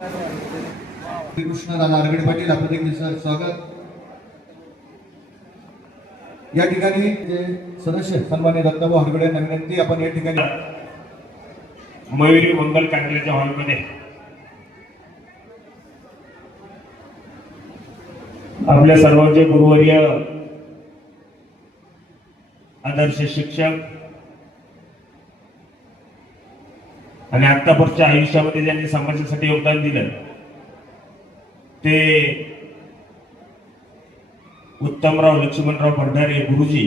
कृष्ण दादा आरगडे पाटील आपलं देखील स्वागत। या ठिकाणी जे सदस्य सन्मान्य दत्ताभाऊ हरगडे यांना विनंती, आपण या ठिकाणी मयुरी मंगल कार्यालयाच्या हॉलमध्ये आपल्या सर्वांचे गुरुवर्य आदर्श शिक्षक आणि आतापर्यंतच्या आयुष्यामध्ये ज्यांनी समाजासाठी योगदान दिलं ते उत्तमराव लक्ष्मणराव भंडारे गुरुजी,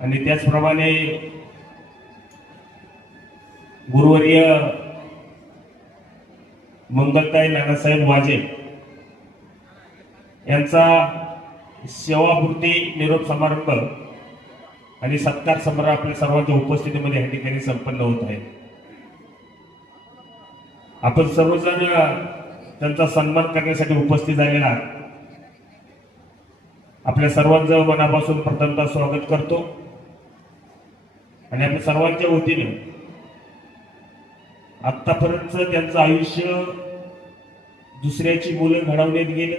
आणि त्याचप्रमाणे गुरुवर्य मंगलताई नानासाहेब वाजे यांचा सेवापूर्ती निरोप समारंभ आणि सत्कार समारंभ आपल्या सर्वांच्या उपस्थितीमध्ये या ठिकाणी संपन्न होत आहे। आपण सर्वजण त्यांचा सन्मान करण्यासाठी उपस्थित झालेला आपल्या सर्वांचं मनापासून प्रथमतः स्वागत करतो आणि आपल्या सर्वांच्या वतीने आतापर्यंत त्यांचं आयुष्य दुसऱ्याची मुलं घडवण्यात गेलं,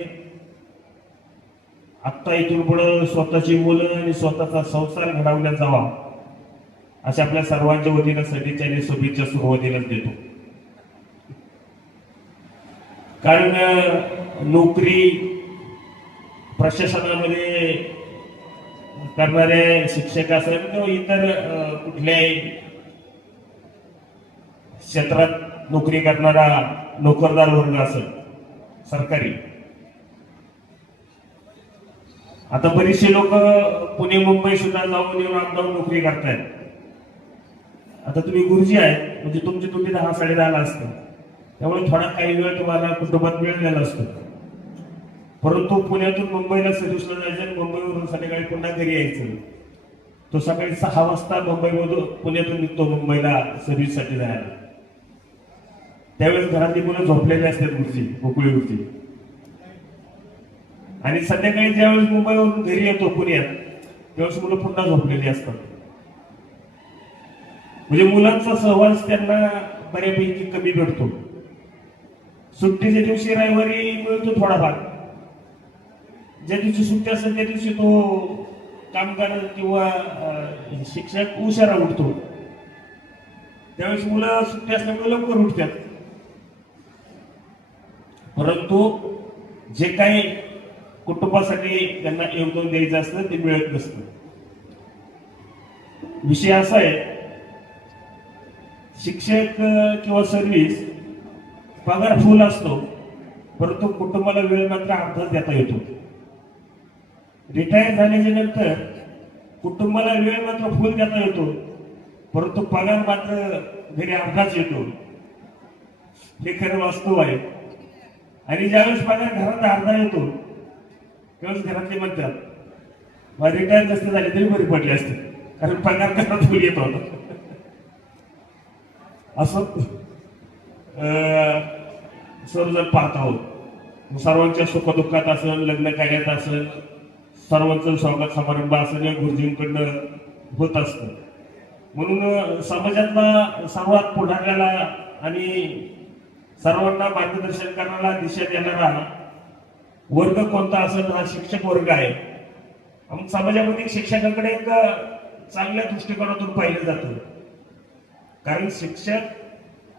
आत्ता इथून पुढे स्वतःची मुलं आणि स्वतःचा संसार घडवण्यात जावा अशा आपल्या सर्वांच्या वतीनं सदिच्छा शुभेच्छा सुरुवातीलाच देतो। कारण नोकरी प्रशासनामध्ये करणारे शिक्षक असेल किंवा इतर कुठल्याही क्षेत्रात नोकरी करणारा नोकरदार वर्ग असेल सरकारी, आता बरीचशी लोक पुणे मुंबई सुद्धा जाऊन येऊन अपडाऊन नोकरी करतायत। आता तुम्ही गुरुजी आहेत म्हणजे तुमची ड्युटी 10-10:30 असते, त्यामुळे थोडा काही वेळ तुम्हाला कुटुंबात वेळ द्यायला असतो, परंतु पुण्यातून मुंबईला सर्व्हिसला जायचं, मुंबईवरून संध्याकाळी पुन्हा घरी यायचं। तो सकाळी 6 वाजता मुंबईमधून पुण्यातून निघतो मुंबईला सर्व्हिससाठी जायला, त्यावेळेस घरातली मुलं झोपलेली असतात गुरुजी, गोकुळीवरती, आणि संध्याकाळी ज्यावेळेस मुंबईवरून घरी येतो पुण्यात त्यावेळेस मुलं पुन्हा झोपलेली असतात। म्हणजे मुलांचा सहवास त्यांना बऱ्यापैकी कमी भेटतो। सुट्टीच्या दिवशी रविवारी मिळतो थोडाफार, ज्या दिवशी सुट्टी असेल त्या दिवशी तो कामगार किंवा शिक्षक उशिरा उठतो, त्यावेळेस मुलं सुट्टी असल्यामुळे लवकर उठतात, परंतु जे काही कुटुंबासाठी त्यांना योगदान द्यायचं असतं ते मिळत नसतं। विषय असा आहे, शिक्षक किंवा सर्व्हिस पगार फुल असतो, परंतु कुटुंबाला वेळ मात्र अर्धाच देता येतो। रिटायर झाल्याच्या नंतर कुटुंबाला वेळ मात्र फुल देता येतो, परंतु पगार मात्र घरी अर्धाच येतो, हे खरं वास्तव आहे। आणि ज्यावेळेस पगार घरात अर्धा येतो त्यावेळेस घरातले म्हणतात रिटायर नसते झाले तरी बरी पडली असते, कारण पगार घरात फुल येत होता। असं सर्वजण पाहत आहोत। सर्वांच्या सुखदुःखात असेल, लग्न कार्यात असेल, सर्वांचं स्वागत समारंभ असेल, या गुरुजींकडनं होत असतं। म्हणून समाजातला सर्वात पुढाऱ्याला आणि सर्वांना मार्गदर्शन करणारा, दिशा देणारा वर्ग कोणता असेल हा शिक्षक वर्ग आहे। समाजामध्ये शिक्षकाकडे एक चांगल्या दृष्टिकोनातून पाहिलं जातं, कारण शिक्षक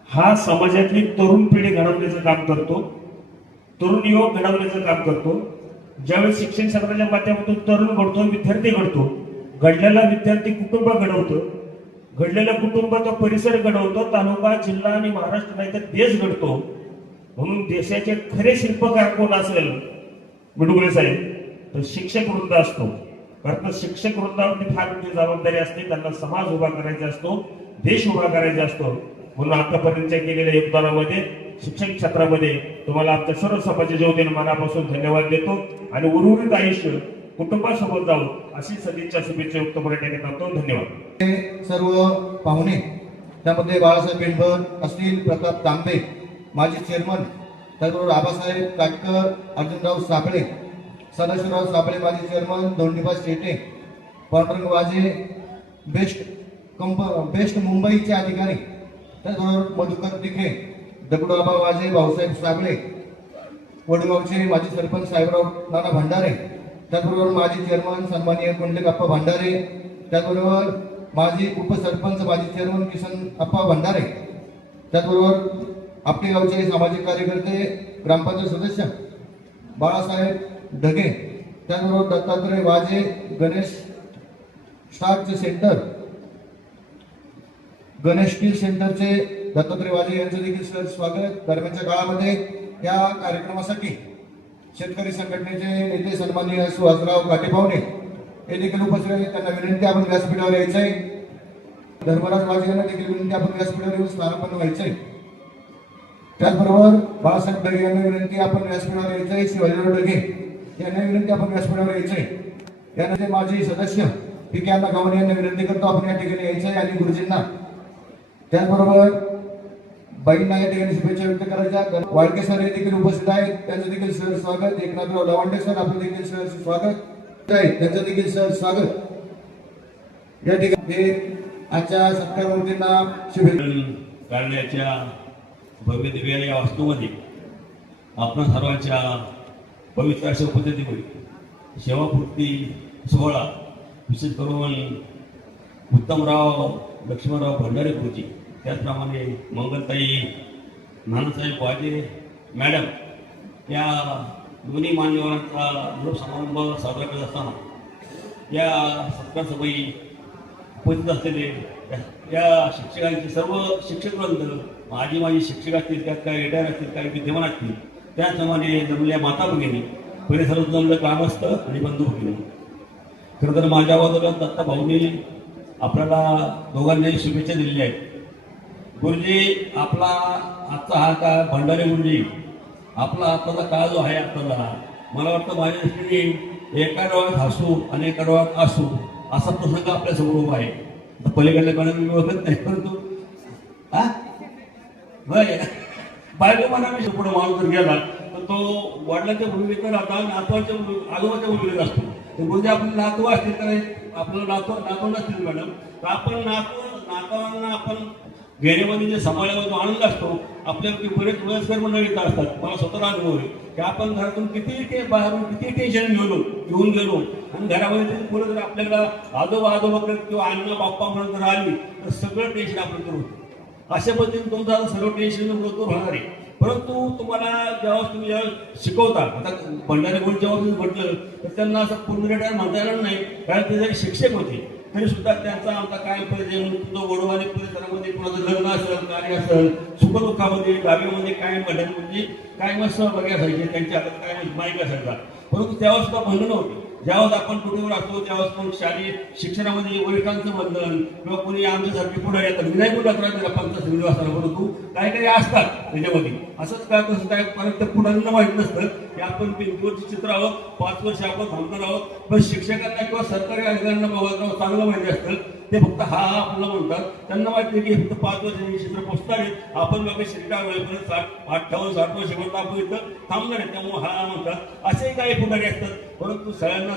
हा समाजातली तरुण पिढी घडवण्याचं काम करतो, तरुण युवक घडवण्याचं काम करतो। ज्यावेळेस शिक्षण क्षेत्राच्या माध्यमातून तरुण घडतो, विद्यार्थी घडतो, घडलेला विद्यार्थी कुटुंब घडवतो, घडलेला कुटुंब तो परिसर घडवतो, तालुका, जिल्हा आणि महाराष्ट्र नाही तर देश घडतो। म्हणून देशाचे खरे शिल्पकार कोण असेल मिडुगळे साहेब, तर शिक्षक वृंद असतो। कारण शिक्षक वृंदावरती फार मोठी जबाबदारी असते, त्यांना समाज उभा करायचा असतो, देश उभा करायचा असतो। म्हणून आतापर्यंतच्या केलेल्या योगदानामध्ये शिक्षण क्षेत्रामध्ये तुम्हाला आमच्या सर्व समाजाच्या वतीने मनापासून धन्यवाद देतो आणि उर्वरित आयुष्य कुटुंबासोबत जाऊ अशी सदिच्छा शुभेच्छा युक्त पर्यटन करतो। धन्यवाद। सर्व पाहुणे, त्यामध्ये बाळासाहेब बेंडकर असतील, प्रताप तांबे माजी चेअरमन, त्याचबरोबर आबासाहेब काटकर, अर्जुनराव साबळे, सदाशिवराव साबळे माजी चेअरमन, दोंडीबा शेटे, पांडुरंग वाजे, बेस्ट मुंबईचे अधिकारी, त्याचबरोबर मधुकर तिखे, दगडूआबा वाजे, भाऊसाहेब साबळे, वडगावचे माजी सरपंच साहेबराव नाना भंडारे, त्याचबरोबर माजी चेअरमन सन्माननीय कुंडलिकप्पा भंडारे, त्याचबरोबर माजी उपसरपंच माजी चेअरमन किसन अप्पा भंडारे, त्याचबरोबर आपटे गावचे सामाजिक कार्यकर्ते ग्रामपंचायत सदस्य बाळासाहेब ढगे, त्याचबरोबर दत्तात्रय वाजे, Ganesh starch centre, Ganesh steel सेंटरचे दत्तात्रय वाजे यांचं देखील सर स्वागत. दरम्यानच्या काळामध्ये या कार्यक्रमासाठी शेतकरी संघटनेचे नेते सन्माननीय सुहासराव काटेपावणे हे देखील उपस्थित आहेत. त्यांना विनंती आपण व्यासपीठावर यायचंय. धर्मराज वाजे यांना देखील विनंती आपण व्यासपीठावर येऊन स्थानापन्न व्हायचंय. त्याचबरोबर बाळासाहेब ढगे यांना विनंती आपण व्यासपीठावर यायचंय. शिवाजीराव ढगे यांना विनंती आपण व्यासपीठावर यायचंय. यानंतर माजी सदस्य पी.के. अण्णा गावणे यांना विनंती करतो आपण या ठिकाणी यायचंय आणि गुरुजींना त्याचबरोबर बाईंना या ठिकाणी शुभेच्छा व्यक्त करायच्या. वाळके सर हे देखील उपस्थित आहेत. त्यांचं देखील सर स्वागत. एकनाथराव लवांडे सर आपलं देखील सर स्वागत आहे. त्यांचं देखील सर स्वागत. या ठिकाणी हे आजच्या सत्कारमूर्तींना शुभेच्छा करण्याच्या भव्य दिव्य या वास्तूमध्ये आपण सर्वांच्या पवित्र अशा पद्धतीमुळे सेवापूर्ती सोहळा विशेष करून उत्तमराव लक्ष्मणराव भंडारे गुरुजी, त्याचप्रमाणे मंगलताई नानासाहेब वाजे मॅडम या दोन्ही मान्यवरांचा निरोप समारंभ साजरा करत असताना या सत्कार सभेत उपस्थित असलेले या शिक्षकांचे सर्व शिक्षकवृंद, माजी शिक्षक असतील, त्यात काही रिटायर असतील, काही विद्यमान असतील, त्याचप्रमाणे जमलेल्या माता भगिनी, परिसरात जमलं ग्रामस्थ आणि बंधू भगिनी. खरं तर माझ्या बाजूला दत्ता भाऊंनी आपल्याला दोघांनाही शुभेच्छा दिलेल्या आहेत. गुरुजी, आपला आजचा हा काळ भंडारे गुरुजी, आपला आताचा काळ जो आहे आपल्याला, मला वाटतं माझ्या दृष्टीने एका डोळ्यात हसू आणि एका डोळ्यात असू असा प्रसंग आपल्यासमोर उभा आहे. पलीकडल्या कोणाला मी ओळखत नाही, परंतु बायको म्हणा मी पुढे माणूस जर गेला तर तो वडिलांच्या भूमिकेत राहता, नातवाच्या आजोबाच्या भूमिकेत असतो. म्हणजे आपले नातू असतील तर आपल्याला नातू नसतील मॅडम, तर आपण नातवांना आपण घेण्यामध्ये जे सांभाळण्यामध्ये जो आनंद असतो, आपल्यापैकी बरेच वयस्कर मंडळी येत असतात. मला स्वतःला अनुभव आहे की आपण घरातून किती बाहेरून किती टेन्शन घेऊन गेलो आणि घरामध्ये पुढे जर आपल्याला आजोबा किंवा अण्णा बाप्पा म्हणून जर आली तर सगळं टेन्शन आपण करू. अशा पद्धतीने तुमचं सर्व टेन्शन दूर होणार आहे. परंतु तुम्हाला जेव्हा तुम्ही शिकवता, आता भंडारे गुरु जेव्हा तुम्ही म्हटलं तर त्यांना असं पूर्ण रिटायर म्हणता येणार नाही, कारण ते जरी शिक्षक होते तरी सुद्धा त्यांचा आमचा कायम परिचय तो गोडवाने परिसरामध्ये कुणाचं लग्न असेल, कार्य असेल, सुखदुःखामध्ये गावीमध्ये कायम भंडारे म्हणजे कायमच सहभागी असायचे, त्यांच्या हातात कायमच माईक असायचा. परंतु तेव्हा सुद्धा बंधन होते. ज्यावेळेस आपण कुठेवर असतो त्यावेळेस पण शालेय शिक्षणामध्ये वरिष्ठांचं बंधन किंवा कोणी आमच्यासारखे पुढे येतात, नाही कुठं असतात पंचायत समिती असताना, परंतु काही काही असतात त्याच्यामध्ये असंच काय तसं काय. परत त्या पुढांना माहीत नसतं की आपण भिंतीवरची चित्र आहोत, 5 वर्ष आपण थांबणार आहोत. पण शिक्षकांना किंवा सरकारी अधिकाऱ्यांना बाबा चांगलं माहिती असतं, ते फक्त हा आपल्याला म्हणतात. त्यांना माहिती की फक्त 5 वर्षांची चित्र पोचणार आहेत, आपण बाबा शिक्षा वेळेपर्यंत 58-60 वर्षापर्यंत आपण इथं थांबणार आहे, त्यामुळे हा म्हणतात. असेही काही पुढारी असतात. परंतु सगळ्यांना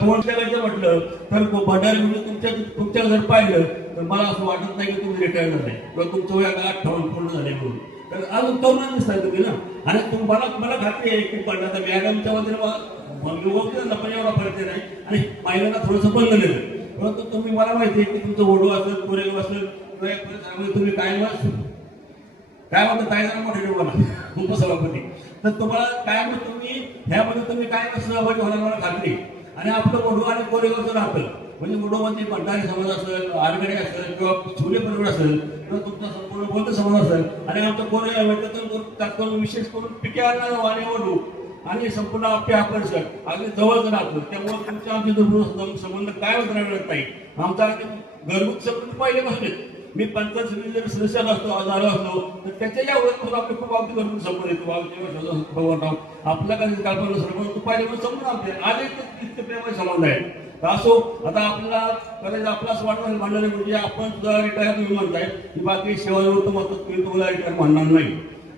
तोंड करायचं म्हटलं तर भंडारी म्हणजे तुमच्या जर पाहिलं तर मला असं वाटत नाही की तुम्ही रिटायर झालाय किंवा तुमचं वय 58 पूर्ण झाले म्हणून. तर अजून तरुण दिसताय तुम्ही ना. आणि मला खात्री आहे की आता मॅडमच्या वतीनं पण एवढा परिचय नाही आणि महिलांना थोडंसं बंद दिलं. परंतु तुम्ही मला माहिती आहे की तुमचं ओढू असेल, कोरेगाव असेल किंवा तुम्ही काय म्हणता काय जरा मोठे मला उपसभापती, तर तुम्हाला काय म्हणतो तुम्ही ह्यामध्ये तुम्ही काय सहभागी होणार मला खात्री. आणि आपलं वडू आणि कोरेगावचं राहतं म्हणजे वडूमध्ये भंडारी समाज असेल, आरगडे असेल किंवा फुले परिवार असेल किंवा तुमचा संपूर्ण बौद्ध समाज असेल आणि आमचं कोरेगाव विशेष करून पी.के. अण्णा आणि वडू आणि संपूर्ण आपल्या आपण सर अगदी जवळच राहतो. त्यामुळे तुमच्या आमचे संबंध काय होत राहणार नाही. आमचा घरगुती संबंध पहिल्यापासून मी पंचायत समिती जर सदस्य झालो असलो तर त्याच्या या ओळख आपले खूप अगदी घरगुती संबंध येतो. भगवानराव आपला काही कल्पना सर्व पाहिजे समजून आपले आज इतके प्रेमाचे संबंध आहे. असो आता आपल्याला करायचं आपलं असं वाटतं म्हणणार म्हणजे आपण सुद्धा रिटायर तुम्ही म्हणताय की बाकी सेवानिवृत्त म्हणतो तुम्ही तुम्हाला रिटायर म्हणणार नाही.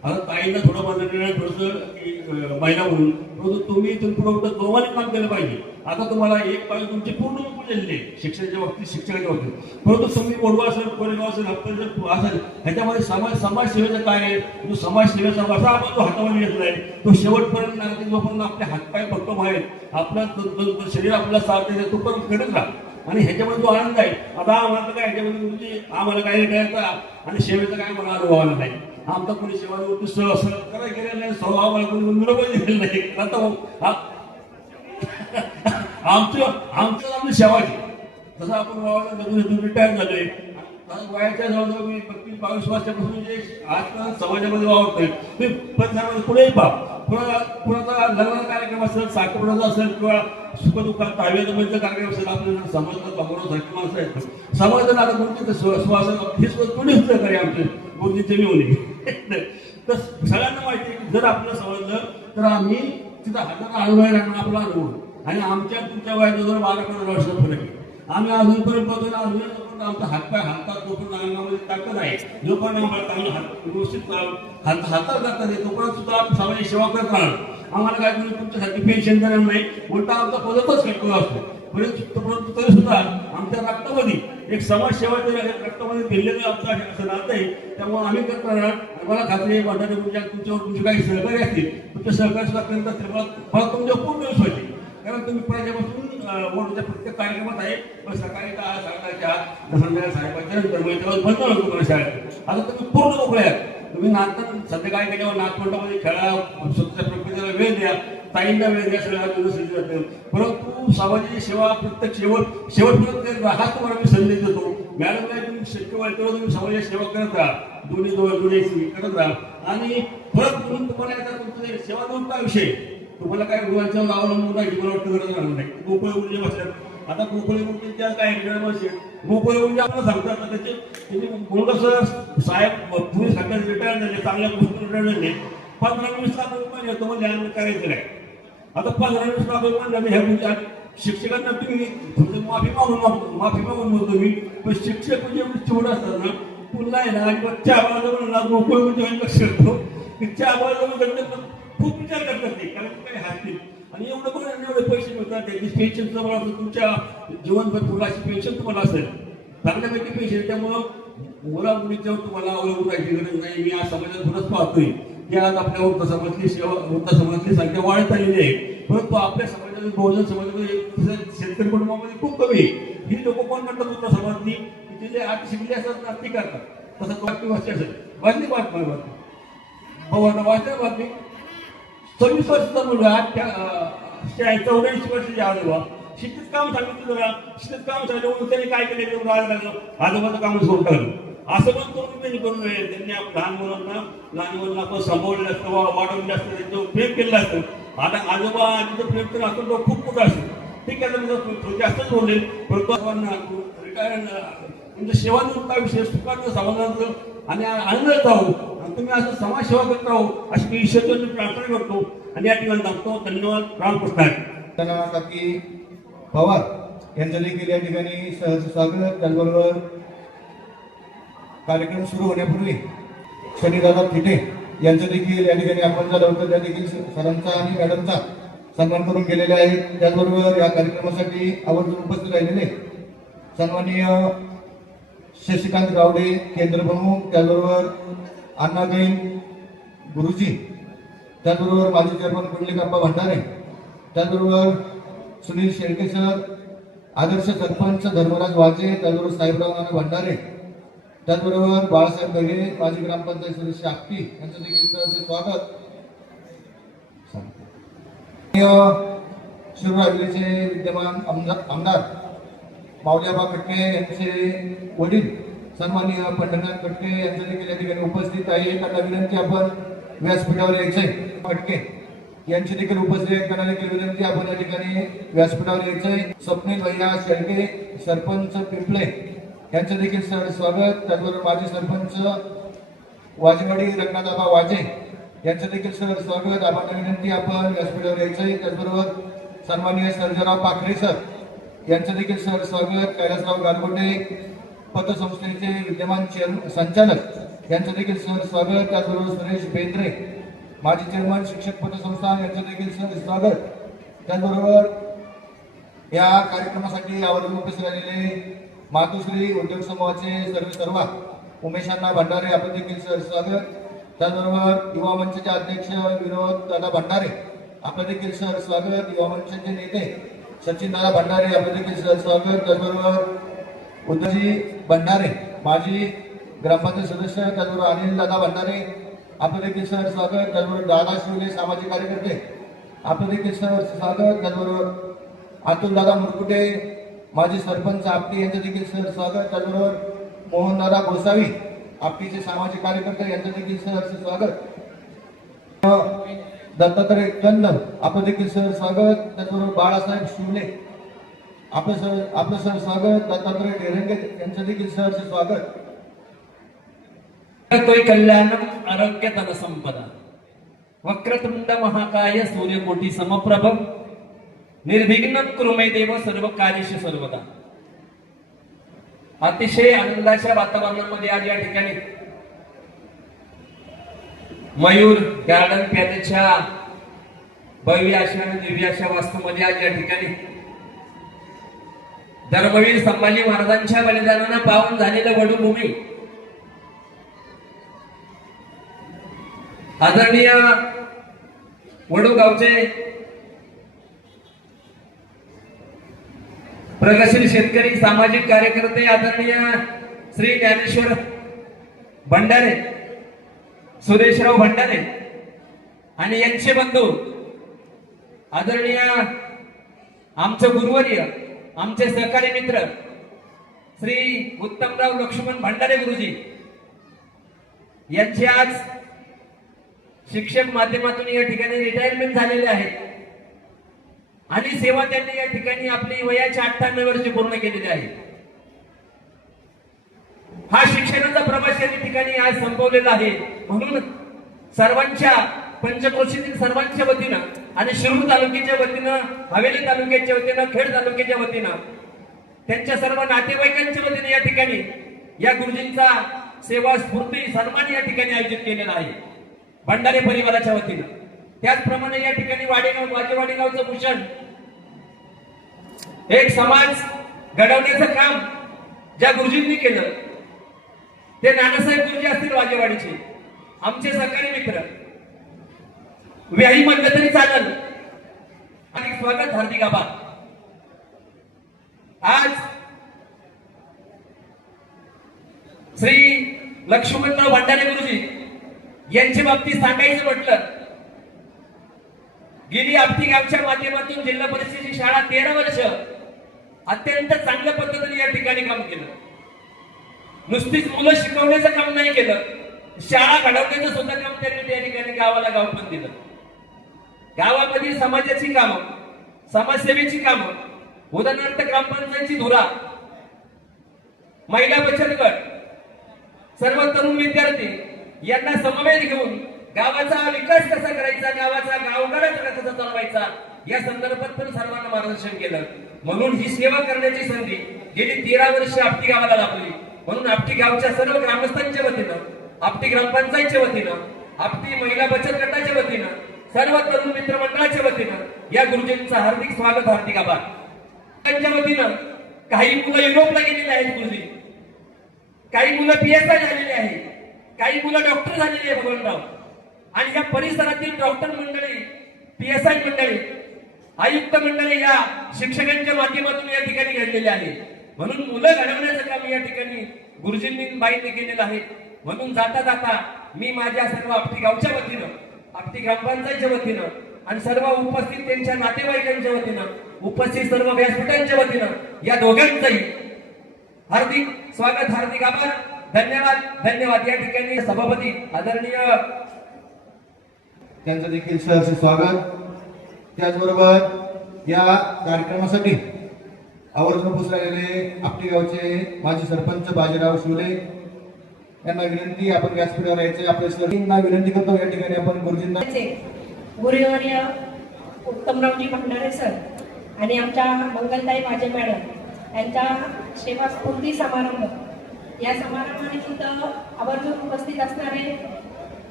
आता ताईंना थोडं म्हणणं थोडंसं महिला म्हणून, परंतु तुम्ही इथून पुढे दोघांनी काम केलं पाहिजे. आता तुम्हाला एक बाजू तुमची पूर्ण झालेली आहे शिक्षणाच्या बाबतीत, शिक्षणाच्या बाबतीत. परंतु तुम्ही बोडवा असेल, कोरेगाव असेल, हप्ता असेल, ह्याच्यामध्ये समाजसेवेचं काय आहे, जो समाजसेवेचा वसा आपण जो हातामध्ये घेतलाय तो शेवटपर्यंत लागते. जोपर्यंत आपले हातपाय भक्कम आहेत, आपलं शरीर आपल्याला साथ देते तोपर्यंत घडत राहा. आणि ह्याच्यामध्ये जो आनंद आहे, आता आम्हाला काय ह्याच्यामध्ये तुमची आम्हाला काय नाही करायचं आणि सेवेचा काय मला अनुभव आला नाही. आमचा कोणी सेवानिवृत्ती असं करायला गेलेलं नाही, स्वभाव आम्हाला कोणी विरोध दिलेलं नाही. आता आमची सेवाची जसं आपण रिटायर झालोय, वयाच्या जवळजवळ मी 25-22 वर्षापासून जे आजकाल समाजामध्ये वावरतोय ते परिसरामध्ये कुठेही कुणाचा लग्नाचा कार्यक्रम असेल, साखरपुड्याचा असेल किंवा सुखदुःखात ताब्याचा कार्यक्रम असेल, आपल्याला समाजाला बाबूरावसारखी माणसं आहेत. समाजाला आता कोणते सुवासन हे कोणी सहकार्य आमचे गुरुजींचे मिळवणे. तर सगळ्यांना माहिती आहे की जर आपल्याला समजलं तर आम्ही तिथं हाताचा अनुभव राहणार आपला अनुभव. आणि आमच्या तुमच्या वयाचा जर 12-15 वर्षाचा फरक आहे. आम्ही अजूनपर्यंत बघतो अजून आमचा हातपाय हातात जोपर्यंत अंगामध्ये ताकद आहे, जोपर्यंत आम्हाला हात व्यवस्थित हातात जातात तोपर्यंत सुद्धा आम्ही समाजाची सेवा करत राहणार. आम्हाला काय करून तुमच्यासाठी पेन्शन देणार नाही, उलटा आमचा पदकच भेटतो असतो. परंतु तरी सुद्धा आमच्या रक्तामध्ये एक समाजसेवा रक्तामध्ये भिडलेलं आमचं असं नातं आहे. त्यामुळे आम्ही करत राहणार. मला खात्री आहे वाटाणे तुमच्यावर तुमचे काही सहकारी असतील, तुमच्या सहकारी सुद्धा करत असतील, मला तुमच्या पूर्ण विश्वास आहे. कारण तुम्ही प्रजापासून मोठ्या प्रत्येक कार्यक्रमात आहे. पण सकाळी 10-10:30 संध्याकाळी 5:30 नंतर बंद होतो तुम्हाला शाळेत. आता तुम्ही पूर्ण मोकळे आहात. तुम्ही नाचताना संध्याकाळी त्याच्यावर नाचमंडपामध्ये खेळा, स्वतःच्या प्रकृतीला वेळ द्या, ताईंना वेळ द्या, सगळ्या. परंतु सामाजिक सेवा प्रत्येक शेवटपर्यंत हाच तुम्हाला मी संदेश देतो. मॅडमला तुम्ही शक्य वाटतं तेव्हा तुम्ही समाजाची सेवा करत राहा, दोन्ही करत राहा. आणि परत म्हणून तुम्हाला आता तुमचं सेवा देऊन काय विषय तुम्हाला काय गृहांच्यावर अवलंबून नाही, मला वाटतं गरज राहणार नाही. गोकुळ ऊर्जा बसल्यात आता गोकुळ ऊर्जेच्या काय गोकुळ ऊर्जा आपल्याला सांगतात त्याचे मुलगा साहेब तुम्ही सगळ्यात रिटायर झाले, चांगल्या गोष्टी रिटायर झाले. 15-20 लाख रुपये येतो म्हणजे आम्ही करायचं काय. आता 15-20 लाख रुपये ह्या तुमच्या शिक्षकांना तुम्ही माफी मागून म्हणतो मी. पण शिक्षक म्हणजे चिवड असतात ना, पुन्हा आहे ना अजिबात चहा बाजूला गोकुळ ऊर्जा लक्ष करतो की चहा बाजूला खूप विचार करतात ते, कारण काही हातील आणि एवढं पण एवढे पैसे मिळतात. त्याची पेन्शन तुम्हाला तुमच्या जीवनभर मुलाची पेन्शन तुम्हाला असेल, चांगल्यापैकी पेन्शन. त्यामुळं मुला मुलीच्यावर तुम्हाला अवलंबून राहायची गरज नाही. मी आज समाजात बरंच पाहतोय की आज आपल्या वृत्त समाजातली संख्या वाढत आलेली आहे. परंतु आपल्या समाजातील बहुजन समाजामध्ये शेतकरी कुटुंबामध्ये खूप कमी आहे. ही लोक कोण म्हणतात वृत्त समाजातली की जे आठ शिकले असतात नाती करतात. तसं बातमी वाचली असेल, वाचली बातमी वाचल्या बातमी 26 वर्षाचा मुलगा 84 वर्षाची आजोबा शेतीत काम सांगितलं जरा शेतीत काम सांगितलं त्यांनी काय केलं लागलं आजोबाचं काम सोडून टाकलं. असं पण करून त्यांनी करू नये. त्यांनी लहान मुलांना आपण सांभाळलेलं असतं, वाढवलेलं असतं, त्यांचं प्रेम केलेलं असतं. आता आजोबा आजीचं प्रेम तर असतं तो खूप मोठं असतं. ठीक आहे, तर जास्तच बोलले. परंतु रिटायर तुमच्या सेवानिवृत्ता विषय सुखाचं समाजाचं आणि आनंदात राहू आणि तुम्ही असं समाजसेवा करत राहू अशी मी ईश्वराची प्रार्थना करतो आणि या ठिकाणी सांगतो. धन्यवाद. रामकृष्ण आहे. काकी पवार यांचं देखील या ठिकाणी सहज स्वागत. त्याचबरोबर कार्यक्रम सुरू होण्यापूर्वी शनीदादा थिटे यांचं देखील या ठिकाणी आपण झालं होतं, त्या देखील सरांचा आणि मॅडमचा सन्मान करून गेलेले आहेत. त्याचबरोबर या कार्यक्रमासाठी आवर्जून उपस्थित राहिलेले सन्माननीय शशिकांत गावडे केंद्र प्रमुख, त्याचबरोबर अण्णाबाई गुरुजी, त्याचबरोबर माजी चेअरमन कुंडलिकाप्पा भंडारे, त्याचबरोबर सुनील शेळके सर, आदर्श सरपंच धर्मराज वाजे, त्याचबरोबर साहेबराव नाना भंडारे, त्याचबरोबर बाळासाहेब बघे माजी ग्रामपंचायत सदस्य आपटी यांचं देखील सहर्ष स्वागत. शिवराजचे विद्यमान आमदार माऊलीआबा कटके यांचे वडील सन्माननीय पंढरनाथ कटके यांचं देखील या ठिकाणी उपस्थित आहे. त्यांना विनंती आपण व्यासपीठावर यायचंय. कटके यांची देखील उपस्थित करण्याची देखील विनंती आपण या ठिकाणी व्यासपीठावर यायचंय. स्वप्नील भैया शेळके सरपंच पिंपळे यांचं देखील स्वागत. त्याचबरोबर माजी सरपंच वाजेवाडी रत्नादाबा वाजे यांचं देखील स्वागत. आपण विनंती आपण व्यासपीठावर यायचंय. त्याचबरोबर सन्माननीय सर्जराव पाखरे सर यांचं देखील स्वागत. कैलासराव गालगोटे पतसंस्थेचे विद्यमान संचालक यांचं देखील स्वागत. त्याचबरोबर सुरेश बेंद्रे माजी चेअरमन शिक्षक पतसंस्था यांचं देखील स्वागत. त्याचबरोबर या कार्यक्रमासाठी आवर्जून उपस्थित झालेले मातोश्री उद्योग समूहाचे सर्व उमेशांना भंडारे आपलं देखील स्वागत. त्याचबरोबर युवा मंचचे अध्यक्ष विनोद दादा भंडारे आपलं देखील स्वागत. युवा मंचचे नेते सचिन दादा भंडारे आपलं देखील स्वागत. त्याचबरोबर उद्धवजी भंडारे माजी ग्रामपंचायत सदस्य, त्याचबरोबर अनिल दादा भंडारे आपलं देखील स्वागत. त्याचबरोबर दादा शिवले सामाजिक कार्यकर्ते आपलं देखील स्वागत. त्याचबरोबर अतुल दादा मुरकुटे माजी सरपंच आपटी यांचं देखील स्वागत. त्याचबरोबर मोहनदादा गोसावी आपटीचे सामाजिक कार्यकर्ते यांचं देखील स्वागत. दत्तात्रय कंद आपलं देखील स्वागत. त्याचबरोबर बाळासाहेब शिवले आपलं स्वागत. दत्तात्रय डेरंगे यांचं देखील स्वागत. तोय कल्याणम आरोग्य धन संपदा वक्रतुंड महाकाय सूर्यकोटी समप्रभ निर्विघ्न कुरुमे देव सर्व कार्येषु सर्वदा. अतिशय आनंदाच्या वातावरणामध्ये आज या ठिकाणी मयूर गार्डन पॅलेसच्या भव्य अशा आणि दिव्य अशा वास्तूमध्ये आज या ठिकाणी धर्मवीर संभाजी महाराजांच्या बलिदानानं पावन झालेलं वडूभूमी आदरणीय वडूगावचे प्रगतशील शेतकरी सामाजिक कार्यकर्ते आदरणीय श्री ज्ञानेश्वर भंडारे, सुरेशराव भंडारे आणि यांचे बंधू आदरणीय आमचे गुरुवर्य, आमचे सहकारी मित्र श्री उत्तमराव लक्ष्मण भंडारे गुरुजी यांचे आज शिक्षक माध्यमातून या ठिकाणी रिटायरमेंट झालेले आहे आणि सेवा त्यांनी या ठिकाणी आपली वयाची 98 वर्षे पूर्ण केलेली आहे. हा शिक्षणाचा प्रवास या ठिकाणी आज संपवलेला आहे. म्हणून सर्वांच्या पंचक्रोशीतील सर्वांच्या वतीनं आणि शिरूर तालुक्याच्या वतीनं, हवेली तालुक्याच्या वतीनं, खेड तालुक्याच्या वतीनं, त्यांच्या सर्व नातेवाईकांच्या वतीने या ठिकाणी या गुरुजींचा सेवा स्फूर्ती सन्मान या ठिकाणी आयोजित केलेला आहे भंडारे परिवाराच्या वतीनं. त्याचप्रमाणे या ठिकाणी वाजेवाडी गावचं भूषण एक समाज घडवण्याचं काम ज्या गुरुजींनी केलं ते नानासाहेब गुरुजी असतील वाजेवाडीचे, आमचे सहकारी मित्र. व्याही म्हणलं तरी चालेल. आणि स्वागत हार्दिक आभार. आज श्री लक्ष्मणराव भंडारे गुरुजी यांच्या बाबतीत सांगायचं म्हटलं, गेली आपटी गावच्या माध्यमातून जिल्हा परिषदेची शाळा 13 वर्ष अत्यंत चांगल्या पद्धतीने या ठिकाणी काम केलं. नुसतीच मुलं शिकवण्याचं काम नाही केलं, शाळा घडवण्याचं सुद्धा काम त्यांनी त्या ठिकाणी गावाला गाव पण दिलं. गावामध्ये समाजाची कामं, समाजसेवेची कामं, उदाहरणार्थ ग्रामपंचायतची धुरा, महिला बचत गट, सर्व तरुण विद्यार्थी यांना समवेत घेऊन गावाचा विकास कसा करायचा, गावाचा गावगाडा कसा चालवायचा या संदर्भात पण सर्वांना मार्गदर्शन केलं. म्हणून ही सेवा करण्याची संधी गेली 13 वर्ष आपटी गावाला लाभली. म्हणून आपटी गावच्या सर्व ग्रामस्थांच्या वतीनं, आपटी ग्रामपंचायतच्या वतीनं, आपटी महिला बचत गटाच्या वतीनं, सर्व तरुण मित्र मंडळाच्या वतीनं या गुरुजींचं हार्दिक स्वागत, हार्दिक आभार. त्यांच्या वतीनं काही मुलं युरोपला गेलेली आहेत गुरुजी, काही मुलं PSI झालेली आहे, काही मुलं डॉक्टर झालेली आहे भगवानराव. आणि या परिसरातील डॉक्टर मंडळी, PSI मंडळी, आयुक्त मंडळी या शिक्षकांच्या माध्यमातून या ठिकाणी घडलेले आहे. म्हणून मुलं घडवण्याचं काम या ठिकाणी गुरुजींनी बाईंनी केलेलं आहे. म्हणून जाता जाता मी माझ्या सर्व आपटी गावच्या वतीनं, आपटी ग्रामपंचायतच्या वतीनं आणि सर्व उपस्थित त्यांच्या नातेवाईकांच्या वतीनं, उपस्थित सर्व व्यासपीठांच्या वतीनं या दोघांचंही हार्दिक स्वागत, हार्दिक आभार, धन्यवाद, धन्यवाद. या ठिकाणी सभापती आदरणीय त्यांचं देखील सहर्ष स्वागत. त्याचबरोबर या कार्यक्रमासाठी आवर्जून उपस्थित राहिलेले आपटी गावचे माजी सरपंच बाजीराव शिवले यांना विनंती, आपण व्यासपीठावर यायचे. आपल्या सर्वांना विनंती करतो या ठिकाणी आपण गुरुजींना गुरुवर्य उत्तमरावजी भंडारे सर आणि आमच्या मंगलताई माझे मॅडम यांचा सेवा स्फूर्ती समारंभ, या समारंभाने सुद्धा आवर्जून उपस्थित असणारे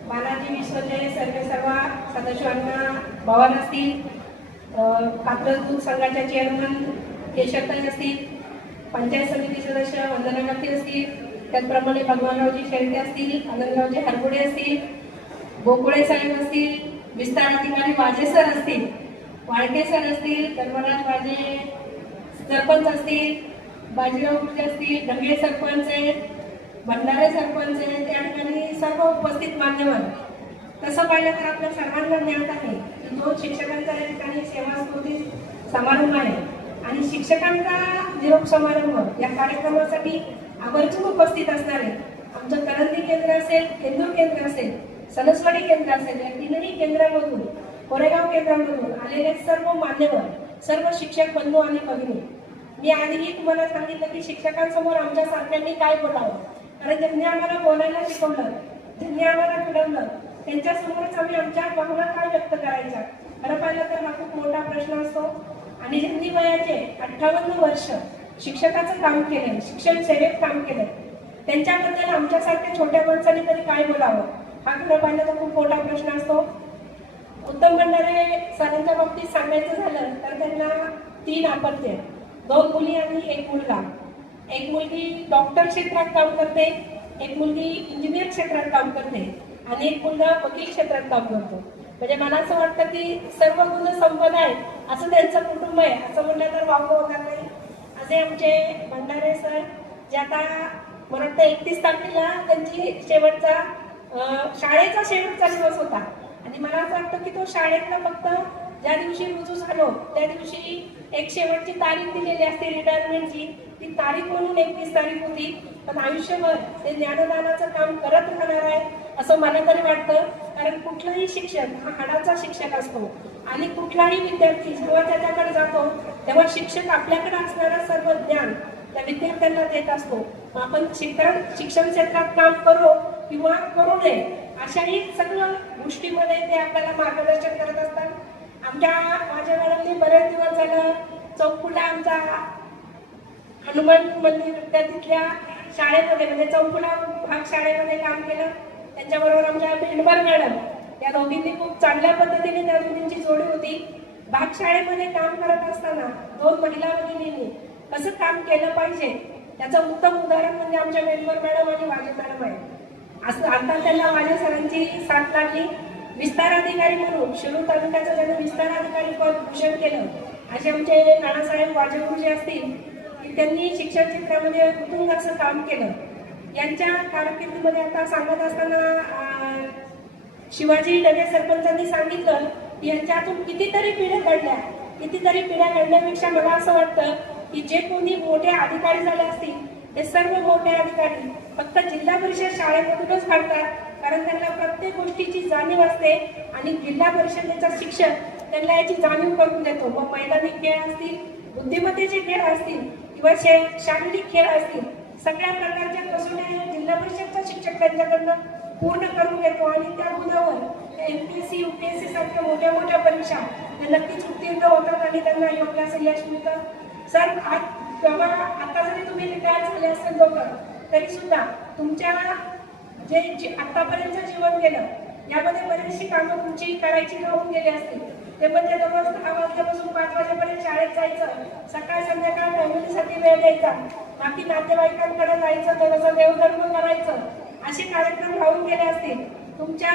बालाजी विश्वचे सर्व सदस्यांना, भवन असतील, पात्र दूध संघाच्या चेअरमन केशवताई असतील, पंचायत समिती सदस्य वंदना गाठी असतील, त्याचप्रमाणे भगवानरावजी शेळके असतील, आनंदरावजी हरगुडे असतील, गोकुळे साहेब असतील, विस्तार अधिकारी वाजे सर असतील, वाळके सर असतील, धर्मराज वाजे सरपंच असतील, बाजीराव गुर्जे असतील, ढंगे सरपंच आहेत, भंडारे सरपंच आहेत, त्या ठिकाणी सर्व उपस्थित मान्यवर. तसं पाहिलं तर आपल्या सर्वांना ज्ञात आहे की 2 शिक्षकांचा या ठिकाणी सेवास्फूर्ती समारंभ आहे आणि शिक्षकांचा निरोप समारंभ या कार्यक्रमासाठी आवर्जून उपस्थित असणारे आमचं करंदी केंद्र असेल, केंदूर केंद्र असेल, सणसवाडी केंद्र असेल, या तीनही केंद्रामधून, कोरेगाव केंद्रामधून आलेले सर्व मान्यवर, सर्व शिक्षक बंधू आणि भगिनी. मी आधीही तुम्हाला सांगितलं की शिक्षकांसमोर आमच्या सारख्यांनी काय बोलावं, कारण त्यांनी आम्हाला बोलायला शिकवलं, त्यांनी आम्हाला घडवलं, त्यांच्यासमोरच आम्ही आमच्या भावना काय व्यक्त करायच्या. खरं पाहिलं तर हा खूप मोठा प्रश्न असतो आणि ज्यांनी वयाचे 58 वर्ष शिक्षकाचं काम केलंय, शिक्षण सेवेत काम केलंय, त्यांच्याबद्दल आमच्यासारख्या छोट्या माणसाने तरी काय बोलावं हा खरं पाहिलं तर खूप मोठा प्रश्न असतो. उत्तम भंडारे सरांच्या बाबतीत सांगायचं झालं तर त्यांना 3 अपत्य, 2 मुली आणि 1 मुलगा. एक मुलगी डॉक्टर क्षेत्रात काम करते, एक मुलगी इंजिनियर क्षेत्रात काम करते आणि एक मुलगा वकील क्षेत्रात काम करतो. म्हणजे मला असं वाटतं की सर्व गुण संपन्न आहे असं त्यांचं कुटुंब आहे असं म्हणलं तर वावगं होणार नाही. असे आमचे भंडारे सर जे आता मला वाटतं 31 तारखेला त्यांची शेवटचा शाळेचा शेवटचा दिवस होता आणि मला असं वाटतं की तो शाळेतला फक्त ज्या दिवशी रुजू झालो त्या दिवशी एक शेवटची तारीख दिलेली असते रिटायरमेंटची, ती तारीख म्हणून 31 तारीख होती, पण आयुष्यभर ते ज्ञानदानाचं काम करत राहणार आहे असं मला तरी वाटतं. कारण कुठलाही शिक्षक हा हाडाचा शिक्षक असतो आणि कुठलाही विद्यार्थी जेव्हा त्याच्याकडे जातो तेव्हा शिक्षक आपल्याकडे असणारं सर्व ज्ञान त्या विद्यार्थ्यांना देत असतो. आपण शिक्षण क्षेत्रात काम करो किंवा करू नये अशाही सगळ्या गोष्टीमध्ये ते आपल्याला मार्गदर्शन करत असतात. माझ्या मॅडमने बरेच दिवस झालं चौफुला आमचा हनुमान मंदिर त्या तिथल्या शाळेमध्ये म्हणजे चौफुला भाग शाळेमध्ये काम केलं. त्यांच्याबरोबर आमच्या भेंडभर मॅडम या दोघींनी खूप चांगल्या पद्धतीने त्या दोघींची जोडी होती. भाग शाळेमध्ये काम करत असताना 2 महिला भगिनींनी कसं काम केलं पाहिजे त्याचं उत्तम उदाहरण म्हणजे आमच्या भेंडभर मॅडम आणि वाजे मॅडम आहे. असं आता त्यांना वाजे सरांची साथ लागली. विस्तार अधिकारी म्हणून शिरूर तालुक्याचं त्यांनी विस्तार अधिकारी पद भूषण केलं. असे आमचे नानासाहेब वाजेगुरुजी असतील की त्यांनी शिक्षण क्षेत्रामध्ये उत्तुंग असं काम केलं. यांच्या कारकिर्दीमध्ये आता सांगत असताना शिवाजी डगे सरपंचांनी सांगितलं की यांच्यातून कितीतरी पिढ्या घडल्या. कितीतरी पिढ्या घडण्यापेक्षा मला असं वाटतं की जे कोणी मोठे अधिकारी झाले असतील ते सर्व मोठे अधिकारी फक्त जिल्हा परिषद शाळेमधूनच घडतात, कारण त्यांना प्रत्येक गोष्टीची जाणीव असते आणि जिल्हा परिषदेचा शिक्षक त्यांना याची जाणीव करून देतो. मग मैदानी खेळ असतील, बुद्धिमत्तेचे खेळ असतील किंवा शारीरिक खेळ असतील, सगळ्या प्रकारच्या कसोट्या जिल्हा परिषदचा शिक्षक त्यांच्याकडनं पूर्ण करून घेतो आणि त्या गुणावर MPSC UPSC सारख्या मोठ्या मोठ्या परीक्षा ते नक्कीच उत्तीर्ण होतात आणि त्यांना योग्य असं यश मिळतं. सर आता जरी तुम्ही रिटायर झाले असेल दोघं तरी सुद्धा तुमच्या जे आतापर्यंत जीवन गेलं यामध्ये बरीचशी कामं तुमची करायची राहून गेली असतील. ते म्हणजे दररोज 10 वाजल्यापासून 5 वाजेपर्यंत शाळेत जायचं, सकाळ संध्याकाळ फॅमिलीसाठी वेळ द्यायचा, बाकी नातेवाईकांकडे जायचं, थोडंसं देवधर्म करायचं, असे कार्यक्रम राहून गेले असतील. तुमच्या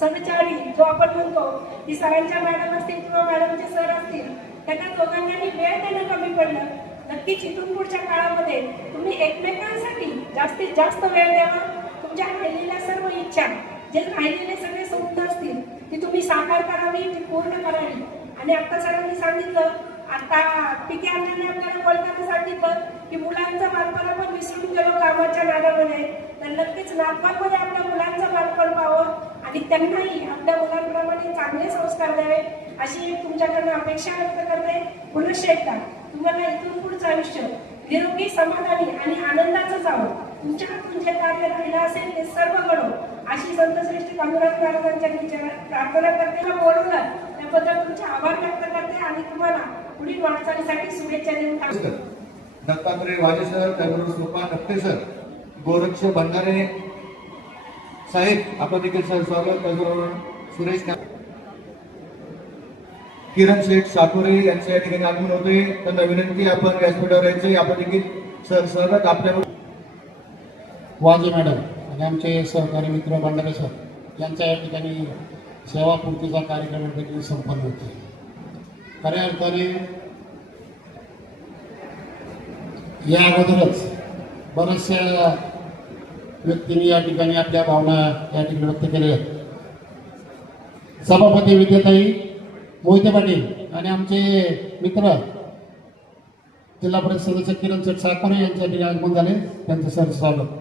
सहचारी जो आपण म्हणतो की सरांच्या मॅडम असतील किंवा मॅडमचे सर असतील त्यांना दोघांनाही वेळ देणं कमी पडलं. नक्कीच इथून पुढच्या काळामध्ये तुम्ही एकमेकांसाठी जास्तीत जास्त वेळ द्यावा. तुमच्या राहिलेल्या सर्व इच्छा, जे राहिलेले सगळे स्वप्न असतील ती तुम्ही साकार करावी, ती पूर्ण करावी. आणि आता सरांनी सांगितलं, आता पिके अण्णांनी आपल्याला बोलताना सांगितलं की मुलांचं बालपण आपण विसरून गेलो कामाच्या नादामध्ये, तर नक्कीच नातवांमध्ये आपल्या मुलांचं बालपण पाहावं आणि त्यांनाही आपल्या मुलांप्रमाणे चांगले संस्कार द्यावे अशी तुमच्याकडनं अपेक्षा व्यक्त करते. पुनश्च एकदा तुम्हाला इथून पुढचं आयुष्य निरोगी, समाधानी आणि आनंदाचं जावं. तुमच्या हातून जे कार्य राहिलं असेल ते सर्व घडो अशी संतश्रेष्ठी पांडुरंग महाराजांच्या प्रार्थना करते. बोलवलं त्याबद्दल तुमचे आभार व्यक्त करते आणि तुम्हाला पुढील वाटचालीसाठी शुभेच्छा देऊन दत्तात्रय वाजे सर, त्याबरोबर सोपा नक्ते सर, गोरक्ष भंडारे साहेब आपण देखील सर स्वागत. त्याचबरोबर सुरेश किरण शेठ साटोरे यांच्या या ठिकाणी आगमन होते. त्यांना विनंती आपण व्यासपीठावर यायचे. आपण देखील सहभाग आपल्या वाजे मॅडम आणि आमचे सहकारी मित्र भंडारे सर यांच्या या ठिकाणी सेवापूर्तीचा कार्यक्रम देखील संपन्न होते. खऱ्या अर्थाने या अगोदरच बऱ्याचशा व्यक्तींनी या ठिकाणी आपल्या भावना या ठिकाणी व्यक्त केल्या आहेत. सभापती विद्याताई मोहिते पाटील आणि आमचे मित्र जिल्हा परिषद सदस्य किरण शेठ साकोरे यांच्या ठिकाणी आगमन झाले. त्यांचं सर स्वागत.